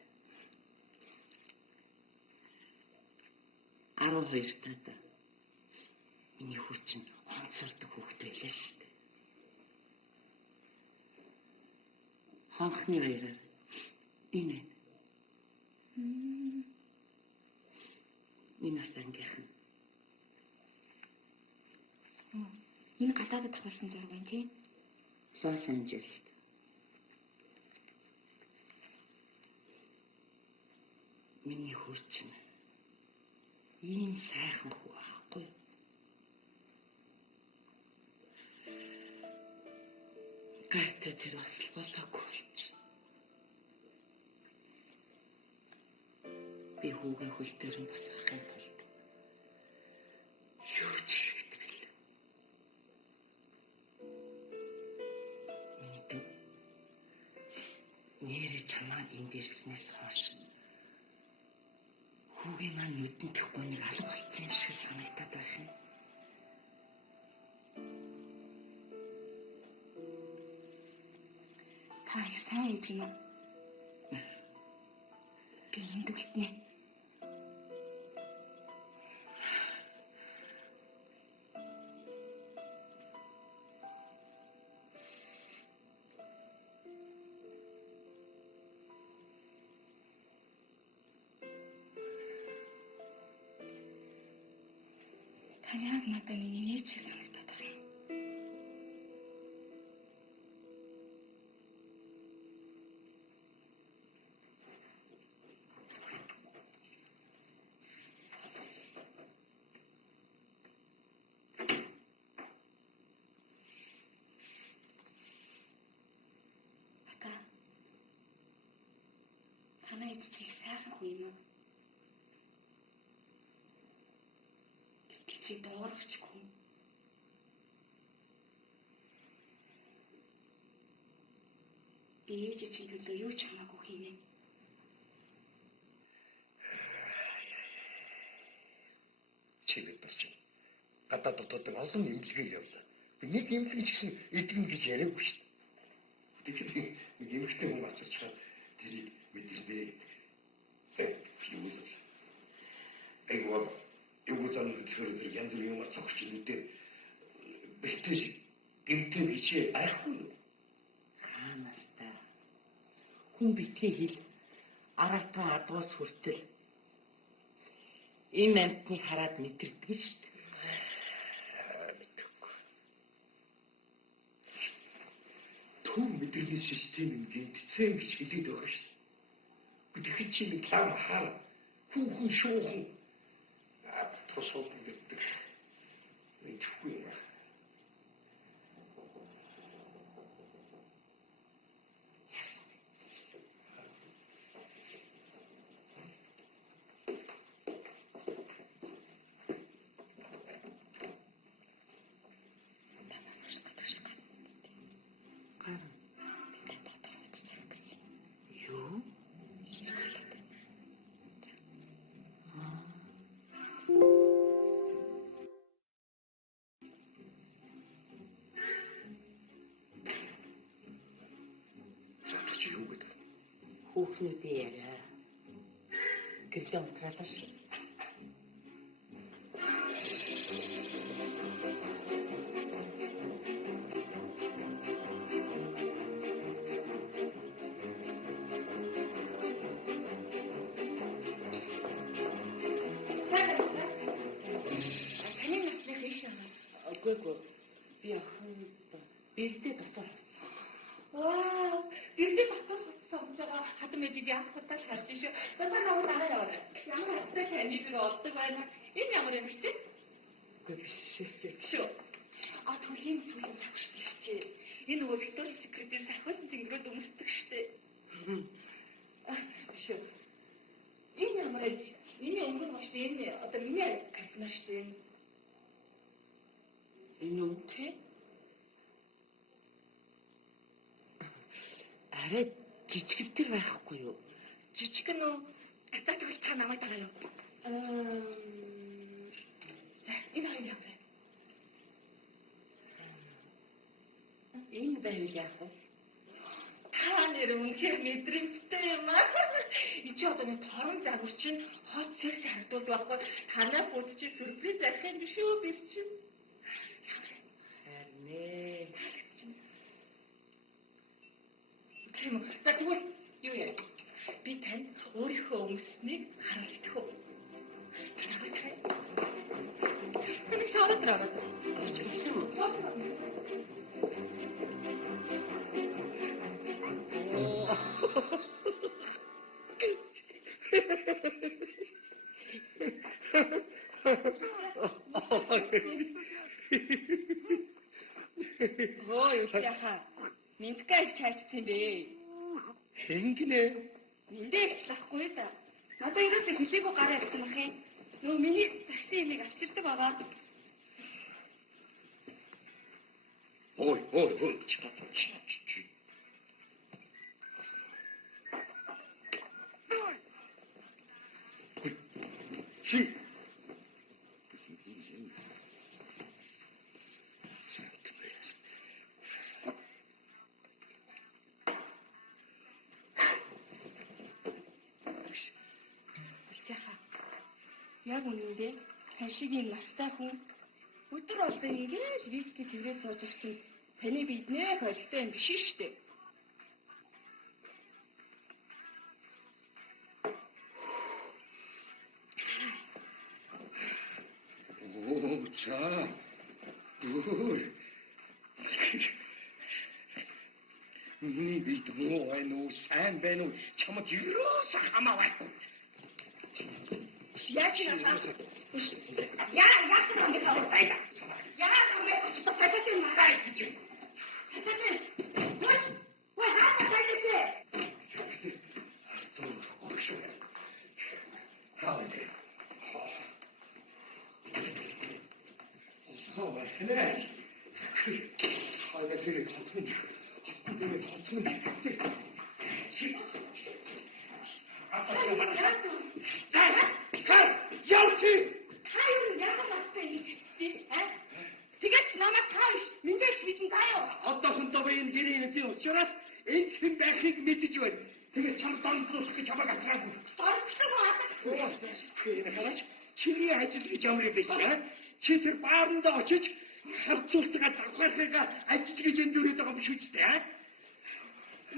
12 таад миний хүүчин онцордог хүүхэд байлаа шүү дээ. Хонхны баяраар энэ нас ангийнхан. Энэ гадаадд тахсан зураг байна тий. Лос Анжелест. Миний хүүчин ийм сайхан хүү аахгүй. Гайтай тэр бас болоогүй болж. Би хүүгээ хөл дээр нь босгохын тулд юу ч хийдэггүй. Миний дүү нэрээ чамаа энд ирснээс хойш хүүгийн маань нүдэн тэхгүй нэг алга болсон юм шиг санагдаад байх юм. Та их сайн ээж юм аа. Би энд үлднэ. Таны яг надад миний ээж шиг санагдаад байна. Танай ээж чи сайхан хүү юм уу? Чи доорвчгүй. Би ээж чинь төлөө юу ч хамаагүй хийнэ. Чигэд бас чи. Гадаад дотоод олон имлэгээ явлаа. Би нэг имлэг ч гэсэн эдгэн гэж яриаггүй шүү дээ. Тэгэхээр нэг эмэгтэй хүн очиж чад тэрийг мэдэрнэ. Юу вэ? Айгуу юу зам тэр янз бүрийн юм цогч нүдээ бэлтэж гэмтэн бичээ айхгүй юу? Хаанастай хүн битгий хэл аратан адуус хүртэл ийм амтныг хараад мэдэрдэг шүү дээ. Мэдрэхгүй. Түн мэдрэлийн систем нь гэмтцэн гэж хэлээд байгаа шүү дээ. Тэгэхэд чи нэг лам хар хүүхэн шуухан тосол гэдэг. Мэдхгүй юм аа. Юу? хүүхнүүдийн яриа. Гэрлээ унтраалаа шүү. Таны насны хэш юм. Үгүй. Би охин бэлдээ дотор хавцсан. Вау, бэлдээ батар батсан гэж байгаа хатан мэжиг яах удаа харж шүү. Батар намайг дараа яваад. Ямар хатан таны дээр олдог байна. Энэ ямар юм чи? Үгүй биш. Шүү. Түлхийн сүүлийн цаг шүү дээ. Энэ нөгөө Виктория Секретээр сахиулсан тэнгэрүүд өмсдөг штэ. Шүү. Энэ ямар юм? Миний өнгөн гош энэ одоо миний альтмаа штэ. Энэ үнтэй. Арай жижигдэр байхгүй юу? Жижиг нь атаа тэгвэл та намайг дараа юу? Энэ хоёр яваа. Энэ байвал яах вэ? Та нэр үнхээр мэдрэмжтэй юм аа. Энд чи одоо нэг торон загвар чинь хот секс хардуулдаг байхгүй. Танаа бод чи сюрприз авах юм биш үү биш чи? Харин Тийм үү. За тэгвэл юу яа? Би тань өөрийнхөө өмснийг харуулдаг уу? Тэнийг шаард аваад. Ой, яха. Минтгай их цайцсан бэ? Хэнгинэ. Эндээ ихчлахгүй да. Надаа ерөөсөө хэлээгүй гараа авсан бах юм. Нөгөө миний загсан юмыг авчирдаг байгаа. Ой. Чи. Яг үнэндээ тань шиг юм настай хүн өдөр олон ингээл виски тэрвээ сууж ах чинь таны биднээ холигтой юм биш шүү дээ. За. Ой. Миний бид муу байна уу, сайн байна уу? Чамд юусаа хамаагүй. Яаж яах вэ? Яах вэ? Яах вэ? Сатат юм аа гэж. Сатат. Ой, хаана сатат? Хаа. Хөөе. Хаагаад ирэх хатмын. Явчих. Тайван яагаад настай ингэж хэлсэн? Тэгээд намайг тааш мэндээс бидэн таяа. Одоохондоо энэ гэрээ би учраас энэ хэн байхыг мэдэж байна. Тэгээд чам донцох гэж хамаг авчраагүй. Донцох уу? Энэ хараач чиний ажил гэж ямар юм бэ? Чи тэр бааранда очиж хавцуултгаа завхаархайгаа ажиж гэж эндүрээд байгаа юм шүү дээ.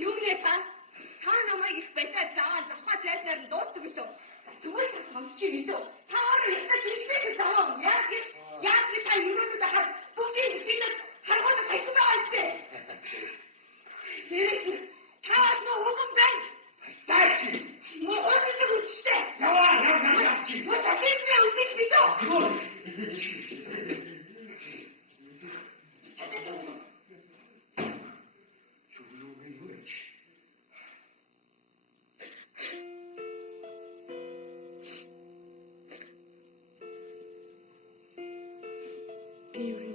Юу нэ та? Та намайг их байтаа заваа завхаа сайснаар нь дуутдаг гэсэн. Зүгээр хамчи мэдөө. Та өөрөө ястаа хэлбэг заваа. Яг та юунууд ахаа бүгдийг бидэд харгуулж хайсан байгаа юм бэ? Та нөө хогон байна. Таач. Нөө хогон үстэй. Яваа чи. Нөө тасны үстэй мэдөө.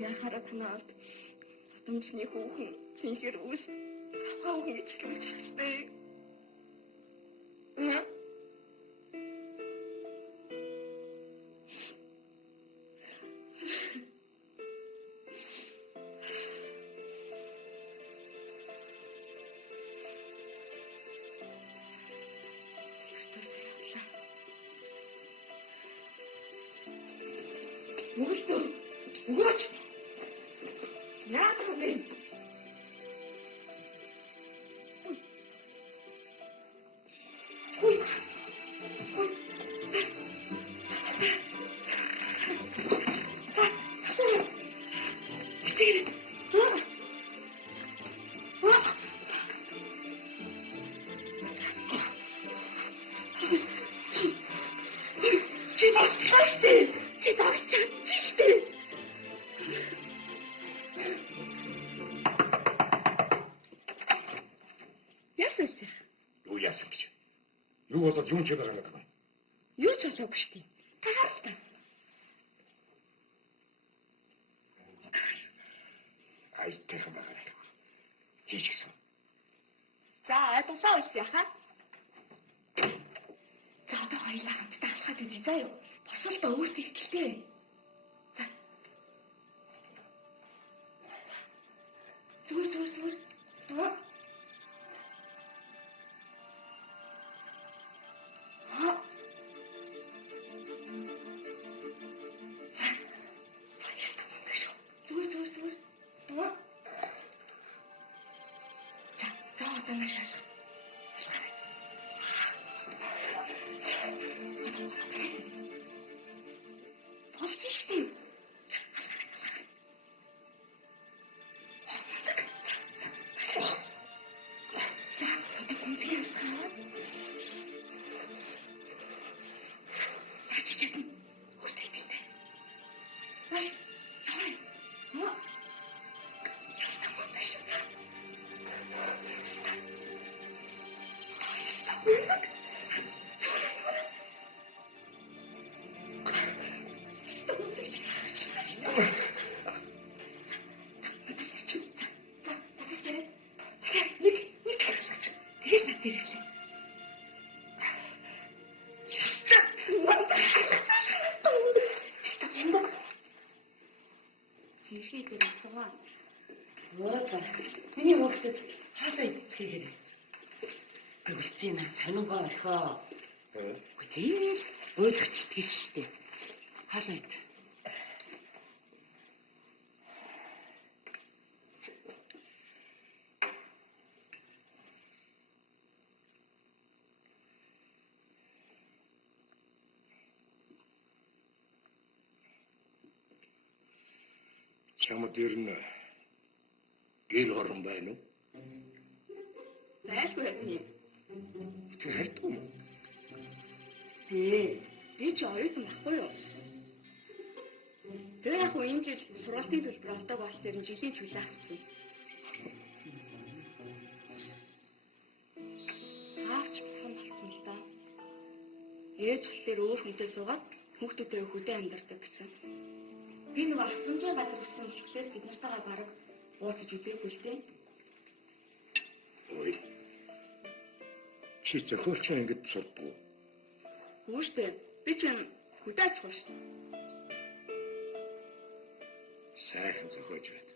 Яхаараа танаад утамжны хүүхэн цэнхэр үс хавхан ичлүүлж хастай. Яагаад вэ? Ой. Ой. Чигээр. Чи болчихлоо. Чи зогсож чадчих штеп. Яасан вэ? Юу яасан гэж? Юу болоод юм ч байгаа юм. Юу ч болоогүй штеп. Та харалтаа. Айтай байгаа. Хийчихсэн. За ойлголоо үгүй яхаа. За одоо хоёулаа хамтдаа алхаад үзье заа юу. Босолдоо өөртөө ихтэй. За. Зүгээр. Аа. Аа. Зүгээр. Аа. За одоо маш алга. Болж штий. За одоо гүнзгий усгаа. Чичиг. Хүртэй бинтэ. Маш. Аа. Жишээ дээр асуугаа. Өөзөө. Миний хүүхдэд хаалаа идчихээ. Тэгвэл наа сонингоо орхоо. Тийм ойлгочдгийг штэ. Хаалаа ид. Чамд ирнэ. Гэл орон байна уу? Байлгүй байна. Тэрдгүй юм. Би ч оюутан байхгүй юу? Тэр яг уу энэ жил сургалтын төлбөр авдаг бол тэр жилийн чөлөө авчихсан. Авч хан болсон л доо. Ээж бол тэр өөр хүнтэй суугаад хүүхдүүдээ хөдөө амьдардаг гэсэн. Би нэг асрамжийн газар өссөн болохоор тэд нартайгаа бараг уулзаж үзээгүй л дээ. Ой. Чи зохиолч ингэж сурдгүй. Үүштэй. Би ч хөдөө аж ахуй шүү. Сайхан зохиож байд.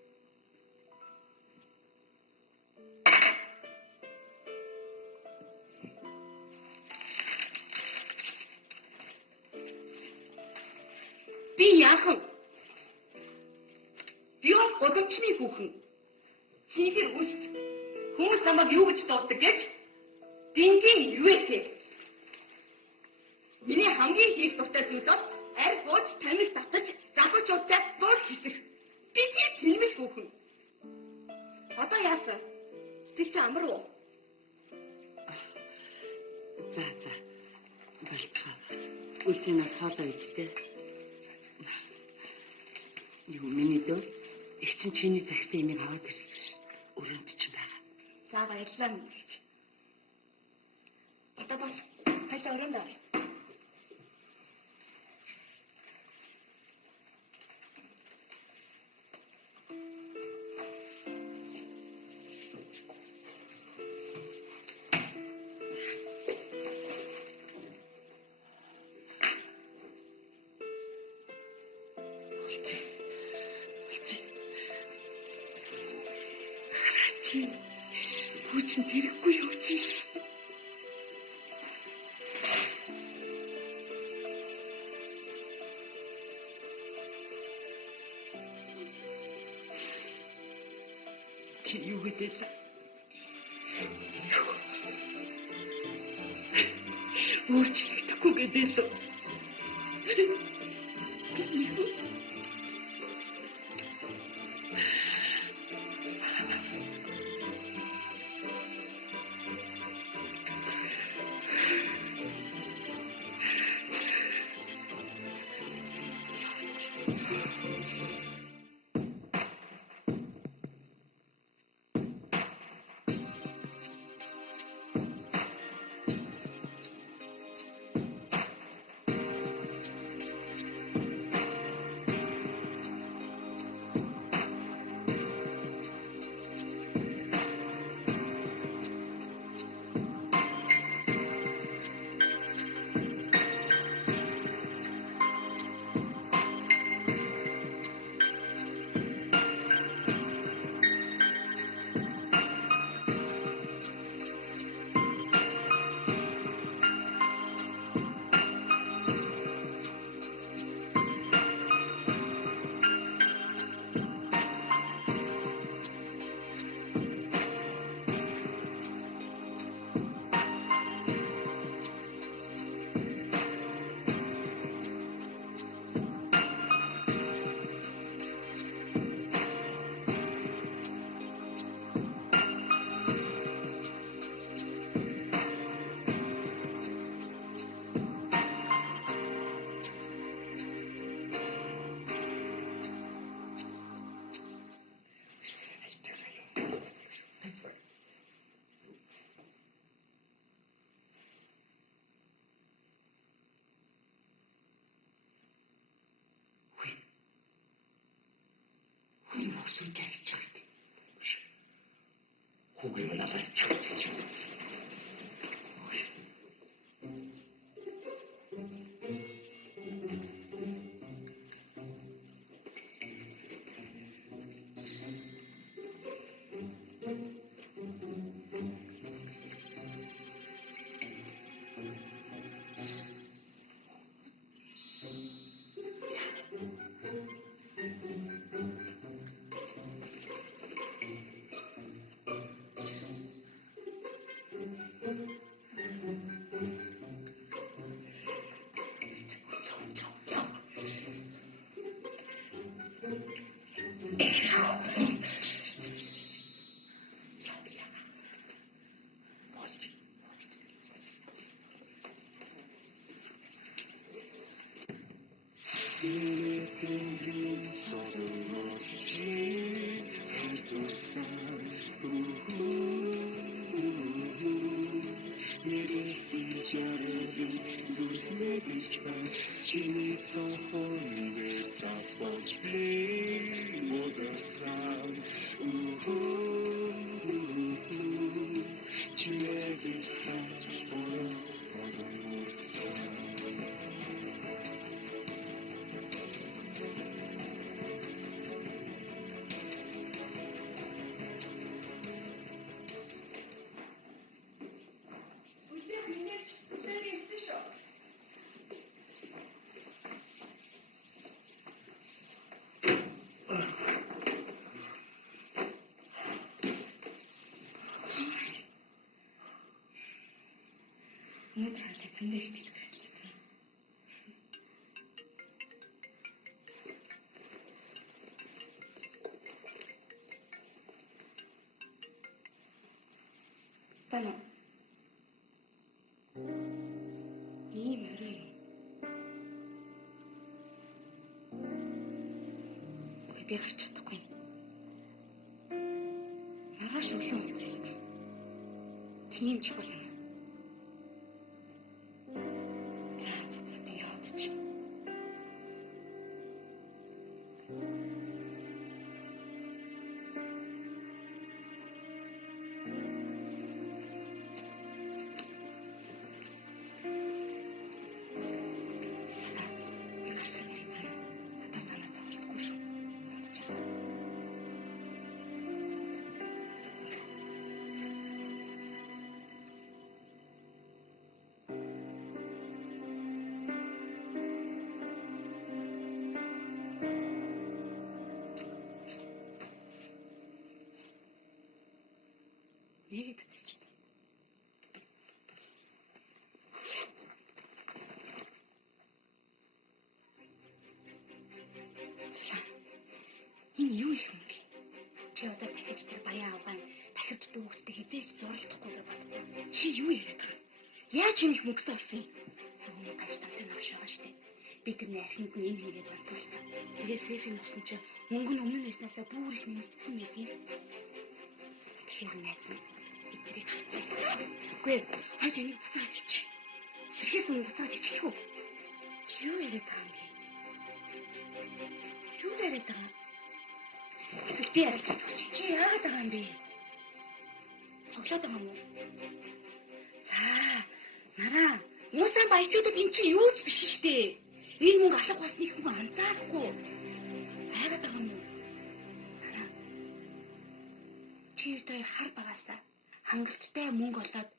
Би яахан? Би бол годамчны хүүхэн. Чиний үст хүмүүс намайг юу гэж дууддаг гэж? Дингийн юу вэ? Миний хамгийн хийх дуртай зүйл бол арь гооч тамиг татаж залуучуудтай дууд хийх. Би тийм тэлмэл хүүхэн. Одоо яасан? Сэтгэл чи амар уу? За. Болцоо. Үлцэнэ хаалаа идтэй. Юу миний дөө? Их чинь чиний загсан имийг аваад ирсэн ш. Өрөөнд чинь байгаа. За баярлалаа мэгч. Одоо бас хайлаа өрөөнд авъя. Хүчин тэрхгүй явж ш. Чи юу гэдээ өөрчлөгдөхгүй гэдээ. Хүүгээ минь алаад чавч. Өнөөдөр хaalаа зөндөө их дэлгэрсэн. Тана. Ийм өрөө. Би гарч чадахгүй. Маргааш өглөө уулзъя. Тийм чухал юм. Нэгэд үзэж байна. Энэ юу их юм бэ? Чи одоо дахиж тэр баян авгаан дахиж дүүгтээ хизээж зурлахгүй гэдэг. Чи юу яриад байгаа юм? Яаж юм их мөнгөтэй болсон юм? Нөгөө гаж тамтай авч байгаа штеп. Би тэрний архинд нь юм хийгээд бартуулсан. Тэгээд сэфийн өгсөн чинь мөнгө нь өмнө нэснээсээ бүр их нэмэгдсэн байдгийг. Тэгэхээр найз минь эдрийг хатсан. Үгүй хаж энийг буцаад ич. Сэрхээс өмнө буцаад ичлэх үү? Юу яриад байгаа юм бэ? Юу яриад байгаа юм? Би яриад чадчих. Чи яагаад байгаа юм бэ? Тоглоод байгаа юм уу? За, нараа, муусан баячуудад эн чинь юу ч биш шүү дээ. Энэ мөнгө алга болсныг хүн анзаарахгүй. Яагаад байгаа юм уу? Нараа. Чи өдөө хар багаасаа хангалттай мөнгө олоод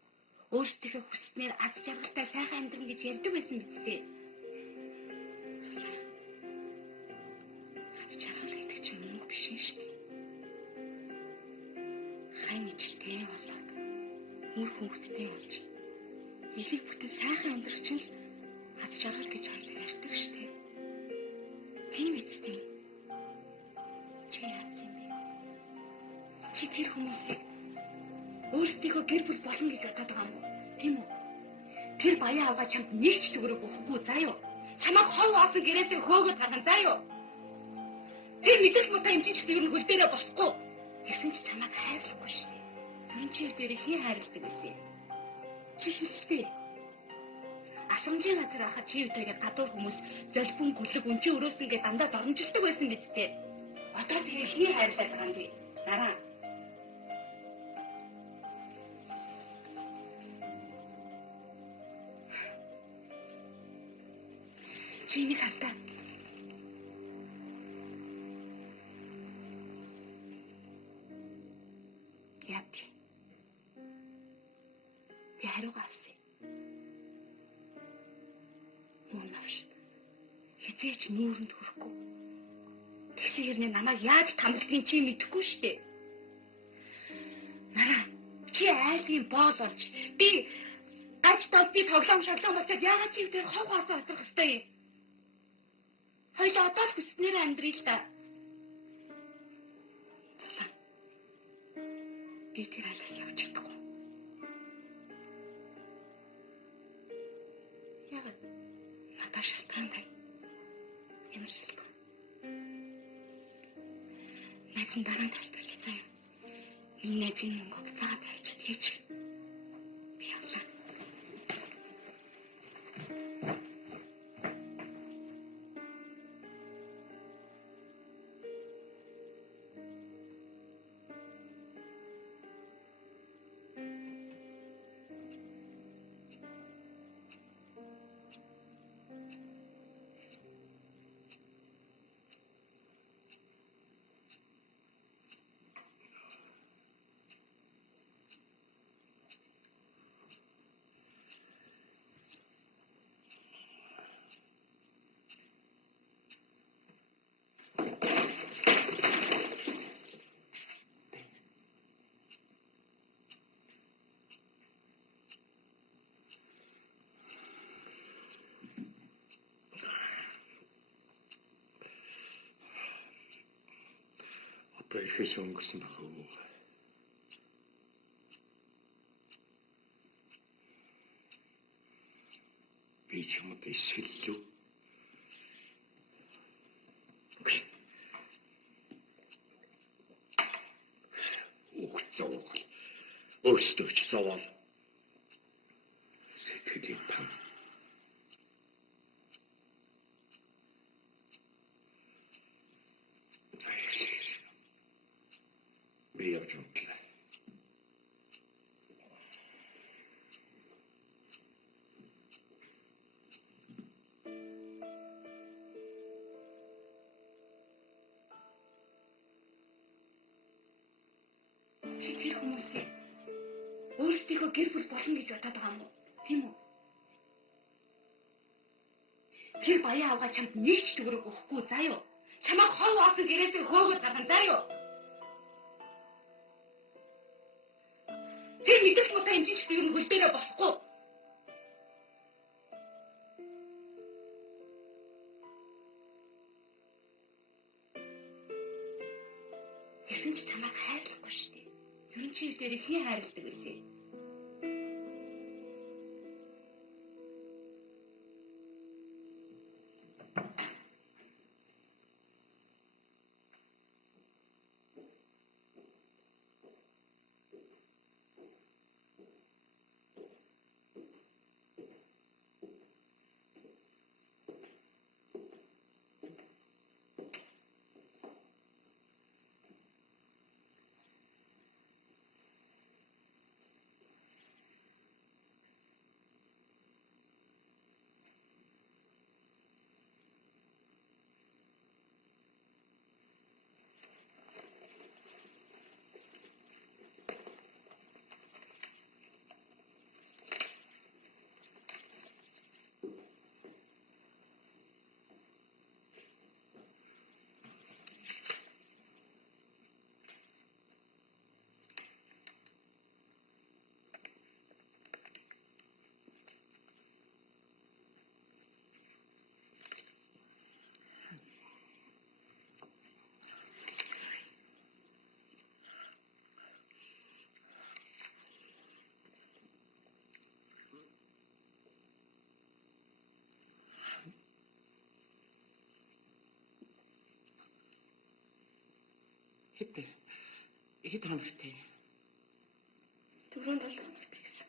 өөрсдийнхөө хүснээр аз жаргалтай сайхан амьдрах гэж ярьдаг байсан биз дээ. Аз жаргал гэдэг чинь мөнгө биш шүү дээ. Хайн ижилтэй болоод мөр хөнгөдтэй болж ихийг бүтэн сайхан амьдрах чинь аз жаргал гэж ярьдаг шүү дээ. Тийм эцтэй. Чи яац юм бэ? Чи тэр хүмүүсийг өөрсдийнхөө гэр бүл болно гэж бодоод байгаа юм уу? Тийм үү? Тэр баян авгаа чамд нэг ч төгрөг өгөхгүй заа юу? Чамайг хов оосон гэрээсээ хөөгөөд гарган заа юу? Тэр мэдрэл мата юм чинь би юу хөл дээрээ босхгүй. Тэгсэн чи чамайг хайрлахгүй шүү дээ. Мөн чи дээр хий хайрладаг гэсэн юм? Чи хэлтэй. Асамжийн газар ахад чи үтэйгээ гадуур хүмүүс золбон гүлэг өнчөө өрөөсөн гэж дандаа доромжилдог байсан биз дээ. Одоо тэгээ хий хайрлаад байгаа юм бэ? Нараа. Чи энийг хартаа. Яд. Би хариугаа авсан. Мөн авш. Хизээч нүүрэнд хүрэхгүй. Тэгсэн хэрнээ намайг яаж тамлдгийг чи мэдэхгүй шүү дээ. Нараа, чи айлгийн боол болж би гаж тавдны тоглоом шоглоом болчиход яагаад чи тэр хог хаасаа оцрох хэвтэй юм? Хоёул одоо л хүснээрээ амьдрий л да. Би тэр айлаас явж чадахгүй. Яагаад? Надад шалтгаан байна. Ямар шалтгаан? Найзын дараа тайлбарлая заа. Миний найзын мөнгө буцаагаад хайчаад хийж. Би явлаа. Одоо ихэс өнгөрсөн баг уу? Би чамд эсвэл юу? Угцоо. Өөртөө ч савал. Сэтгэлийн пам. Би явж унтлаа. Чи тэр хүмүүсээ өөрсдийнхөө гэр бүл болно гэж бодоод байгаа юм уу? Тийм үү? Тэр баян авгаа чамд нэг ч төгрөг өгөхгүй заа юу? Чамайг хов оосон гэрээсээ хөөгөөд гарган заа юу? Тэр мэдэх мутаа энэ жижиг бигэр хөл дээрээ босхгүй. Тэгсэн ч чамайг хайрлахгүй шүү дээ. Ер нь чи дээр хий хайрладаг байсан юм. Хэд хоногтэй? 4-7 хоногтой гэсэн.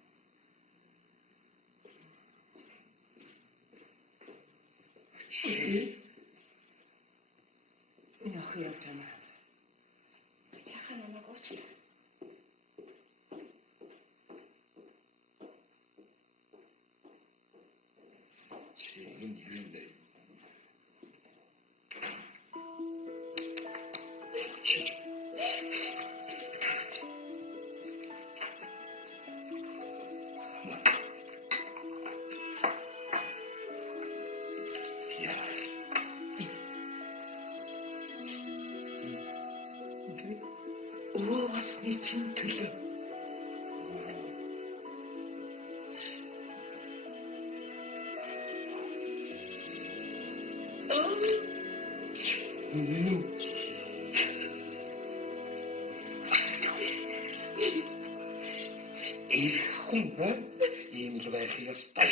Яах юм чам. Яхаа намайг уучлаа. Чин юм дэ. Уугасны чинь төлөө. Хүн ийм л байх ёстой.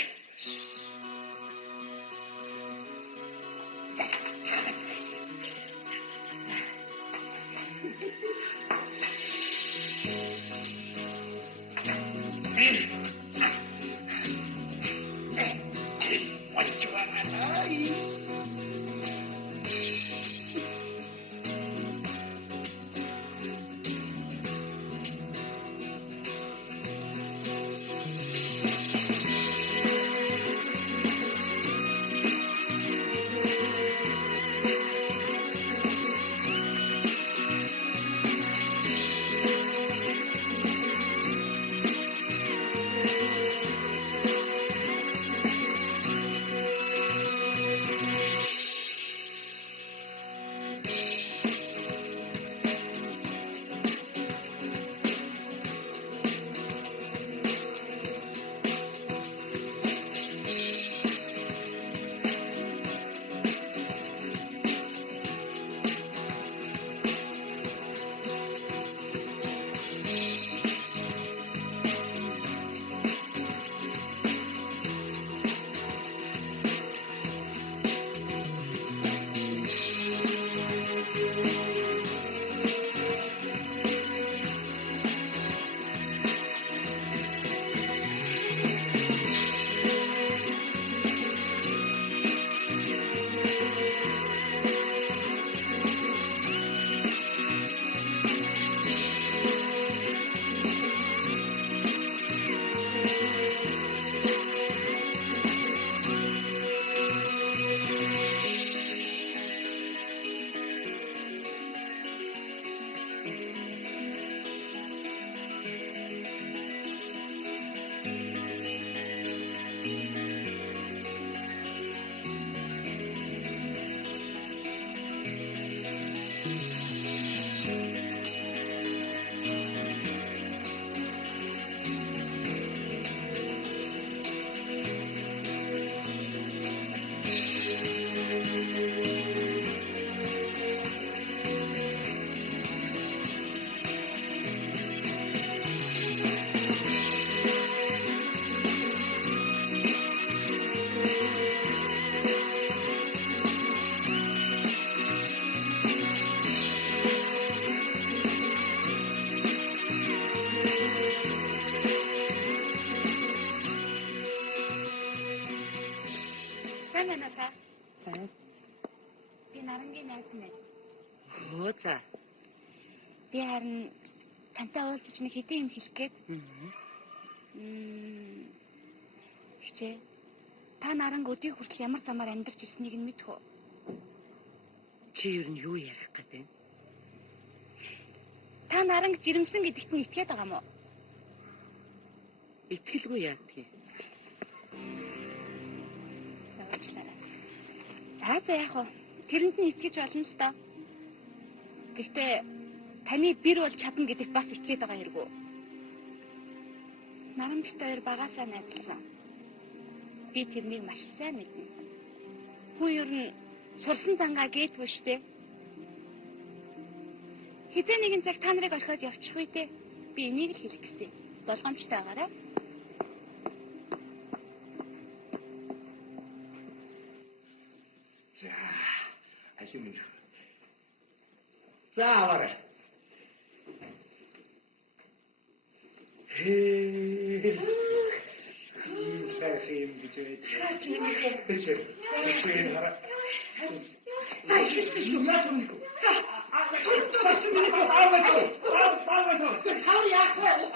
харин тантай уулзаж нэг хэдэн юм хэлэх гээд. Хичээ. Та наранг өдийг хүртэл ямар замаар амьдарч ирснийг нь мэдэх үү? Чи юу нь юу ярих гэдэг вэ? Та наранг жирэмсэн гэдэгт нь итгээд байгаа мó? Итгэлгүй яадгийг. За яг хоо тэрэнд нь итгэж болно л доо. Гэхдээ таны бэр бол чадна гэдэгт бас итгээд байгаа хэрэг үү? Наран бит хоёр багасаа найзлсан. Би тэрнийг маш сайн мэднэ. Хүн ер нь сурсан зангаа гээдгүй штэ. Хэзээ нэгэн цаг та нарыг орхиод явчих үе дээ. Би энийг л хэлэх гэсэн. Болгоомжтой байгаарай. За, алим. За, аваарай. Сайхан гэж байна. Хаач хараа. Айшгүй шүү яах вэ?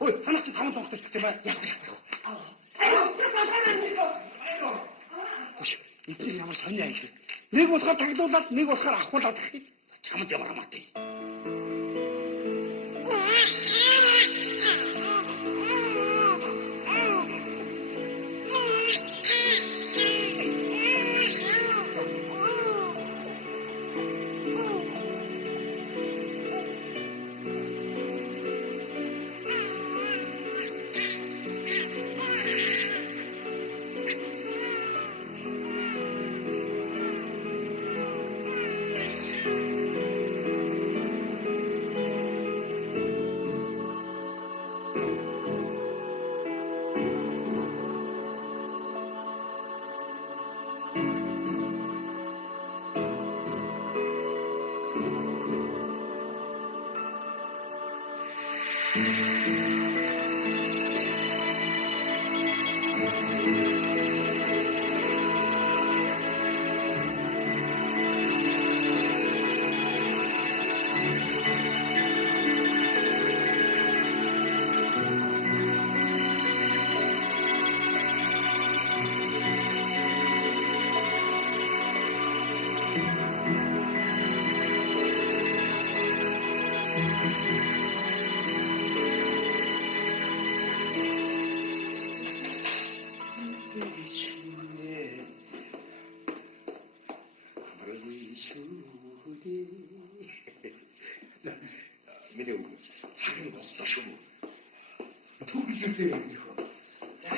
Ой, санаач таван тоглож гэж байна. Эцэг ямар сони айлгүй. Нэг болохоор таглуулаад, нэг болохоор ахуулаад гэх юм. Чамд ямар хамаатай. Миний цаг нь боллоо шүү. Түгэлдээ юм. За.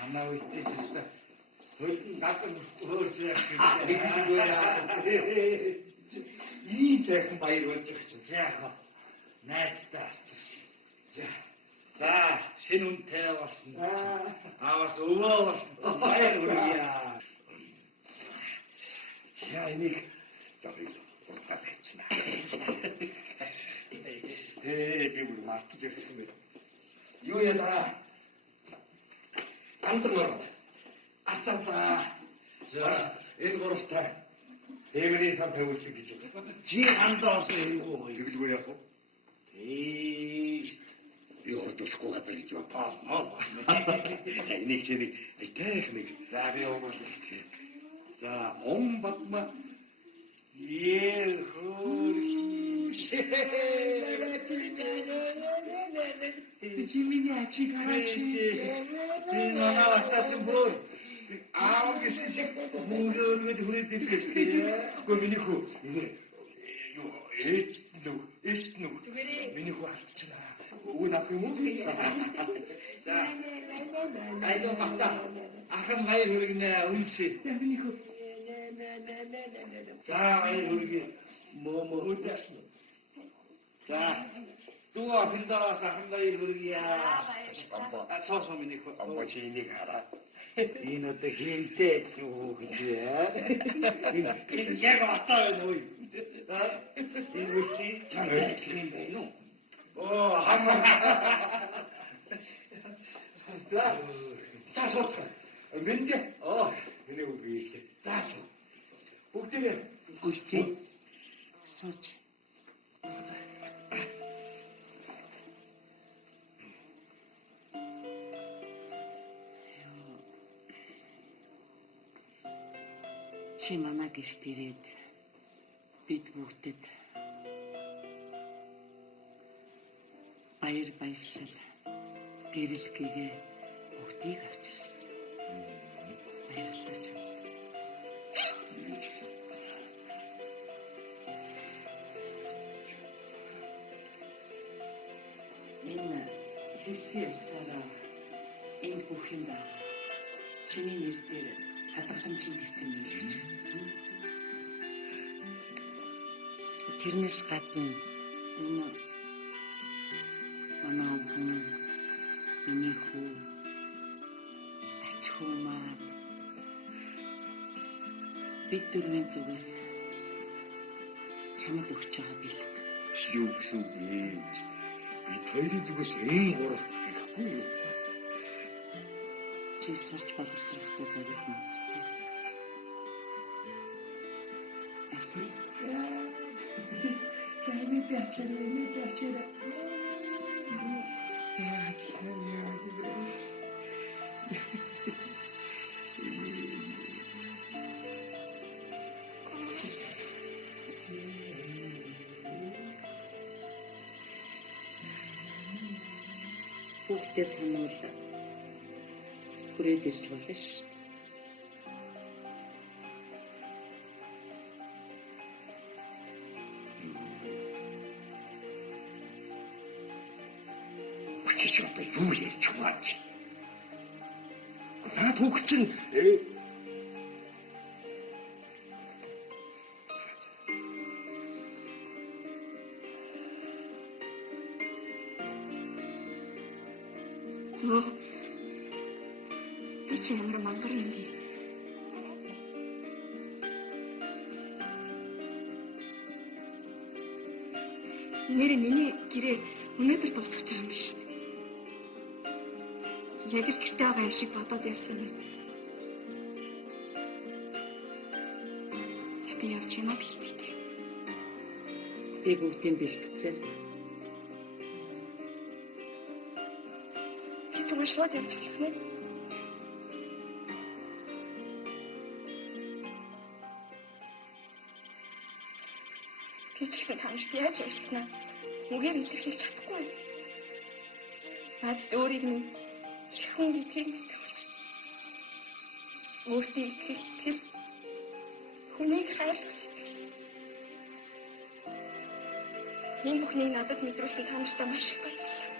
Хамаа үйтээс өстө. Хөлн газар хөөрч яах вэ? Ийм сайхан баяр болж байгаа чинь. За. Найзтай авчихсан. За, шинэ үнтэй болсон. Аваас өвөө болсон. Баяр хүргье. За, энийг явъя. Би бүр мартаж ирсэн бэ. Юу яа? Антар ацаалаа. За, энэ гуравтай Эмилийн сан тавьуулчих гэж байна. Чи андаас энгүү хэвлгүй яах вэ? Юу болохгүй гадар гэж байна. Энийг чиний айтайх нэг. За, би уугуул. За, батма. Чи миний ачи гараач. Би наавтаа чимбор. Аа гэсэн шиг мөрөөд хүрээд ирсэн. Гоо миний хүү. Юу эст нүг. Миний хүү алдчихна. Үгүй нах юм уу? За. Айдо бата. Ахын баяр хүргэнэ үнсээ. Миний хүү. За баяр хүргэнэ. Moo. За. Дуу биндараас ахын баяр хүргье. Соо миний хүү. Амбачи энийг хараа. Энэ одоо хинтэй юу гэжээ? Энэ яг одоо байна уу? Энэ үчи чанга юм байна уу? Оо, хамаа. За сууч. Мэндэ. Энэ үгүй. За сууч. Бүгдээ үлцээ. Сууч. Чи манай гэрт ирээд бид бүгдэд баяр баясгал гэрэл гэгээ бүгдийг авчирсан. Баярлалаа. Энэ хэлсэн ёсоор энэ бүх юм даа. Чиний нэр дээр хадгаламжийн гэртээ нөлөөлчихсэн. Тэрнээс гадна энэ манай хүн миний хүү ач хүмаа бид дөрвийн зүгээс чамд өгч байгаа бэлэг. Юу гэсэн үг вэ? Би хоёрын зүгээс энэ гурав гэхгүй юу? Чи сурч боловсрохтой зориулсан юм. Не пячера. Бүгдээ сануул хүрээд ирж болно ш. Чи одоо юу ярьж байгаа юм? Наад хүүхэд чинь Би чи ямар мангар юм бэ? Нэр миний гэрээ өнөөдөр дуусах гэж байгаа юм биш үү? Яг л гэртээ байгаа юм шиг бодоод явсан байна. Би явж юм аа бэлтгэдэг. Би бүгдийг бэлтгэсэн. Чи түгэл шууд явж хэлсэн үү? Би ч ихэнх хамт яаж явуулснаа үгээр илэрхийлж чадахгүй. Надад өөрийг минь их хүн гэдгийг мэдүүлж. Өөртөө итгэл хүнийг хайрлах сэтгэл. Энэ бүхнийг надад мэдрүүлсэн та нартай маш их баярлалаа.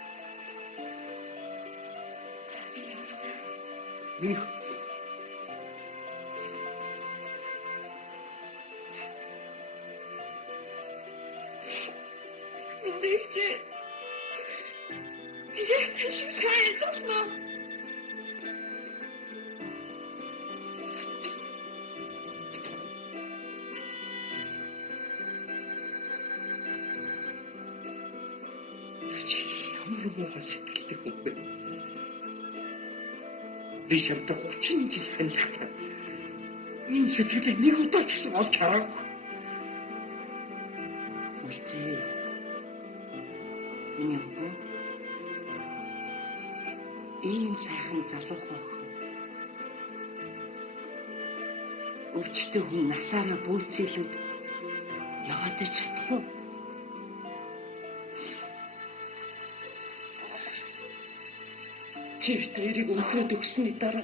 миний Мэдээч. Би яаш хайж олно. ямар муухай сэтгэлтэй хүн бэ? Би чамтай 30 жил танилцсан. Энэ сэтгэлийг нэг удаа ч гэсэн олж хараагүй. Үлзээ. Миний хөө. Ийм сайхан залуу хөөхгүй. Өвчтөе хүн насаараа бүүцээлүүд яваад чадахгүй. Чи бид хоёрыг өнхрөөд өгсөний дараа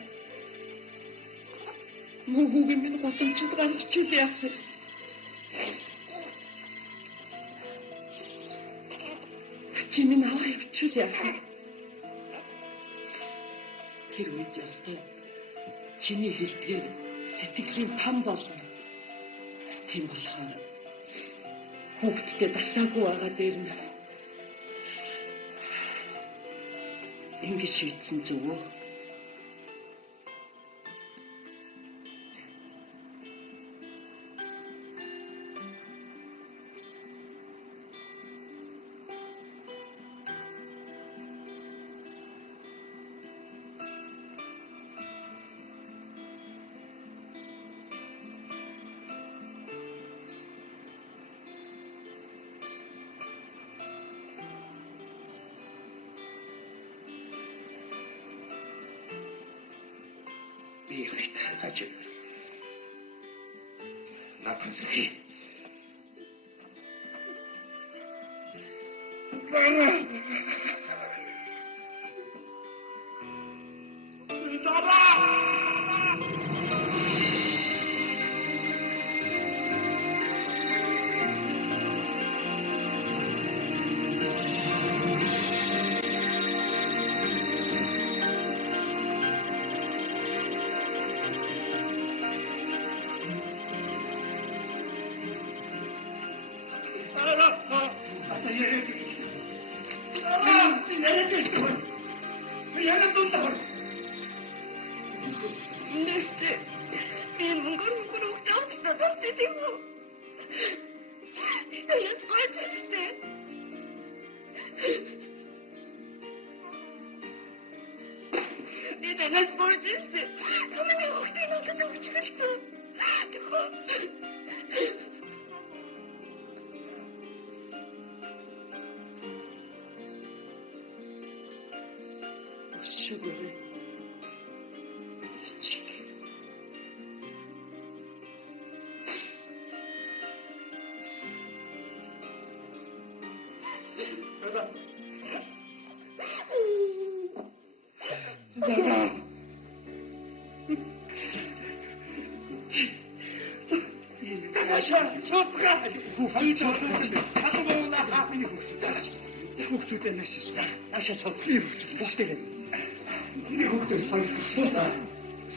мөөгөө минь госомчд гарч чил яах вэ? Чи минь аваа явуул яах вэ? Тэр үед ястай чиний хэлдгээр сэтгэлийн там болно. Тийм болохоор хүүхдтэй дасаагүй байгаа дээр нь ингэж шийдсэн зүгөө. би хоёрт хазааж байна. Надад хий.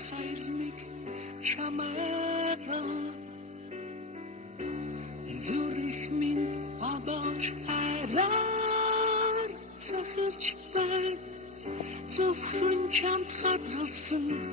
Seismic chamada Zurich min abash arar Zafirch bad Zofun chant khadrsen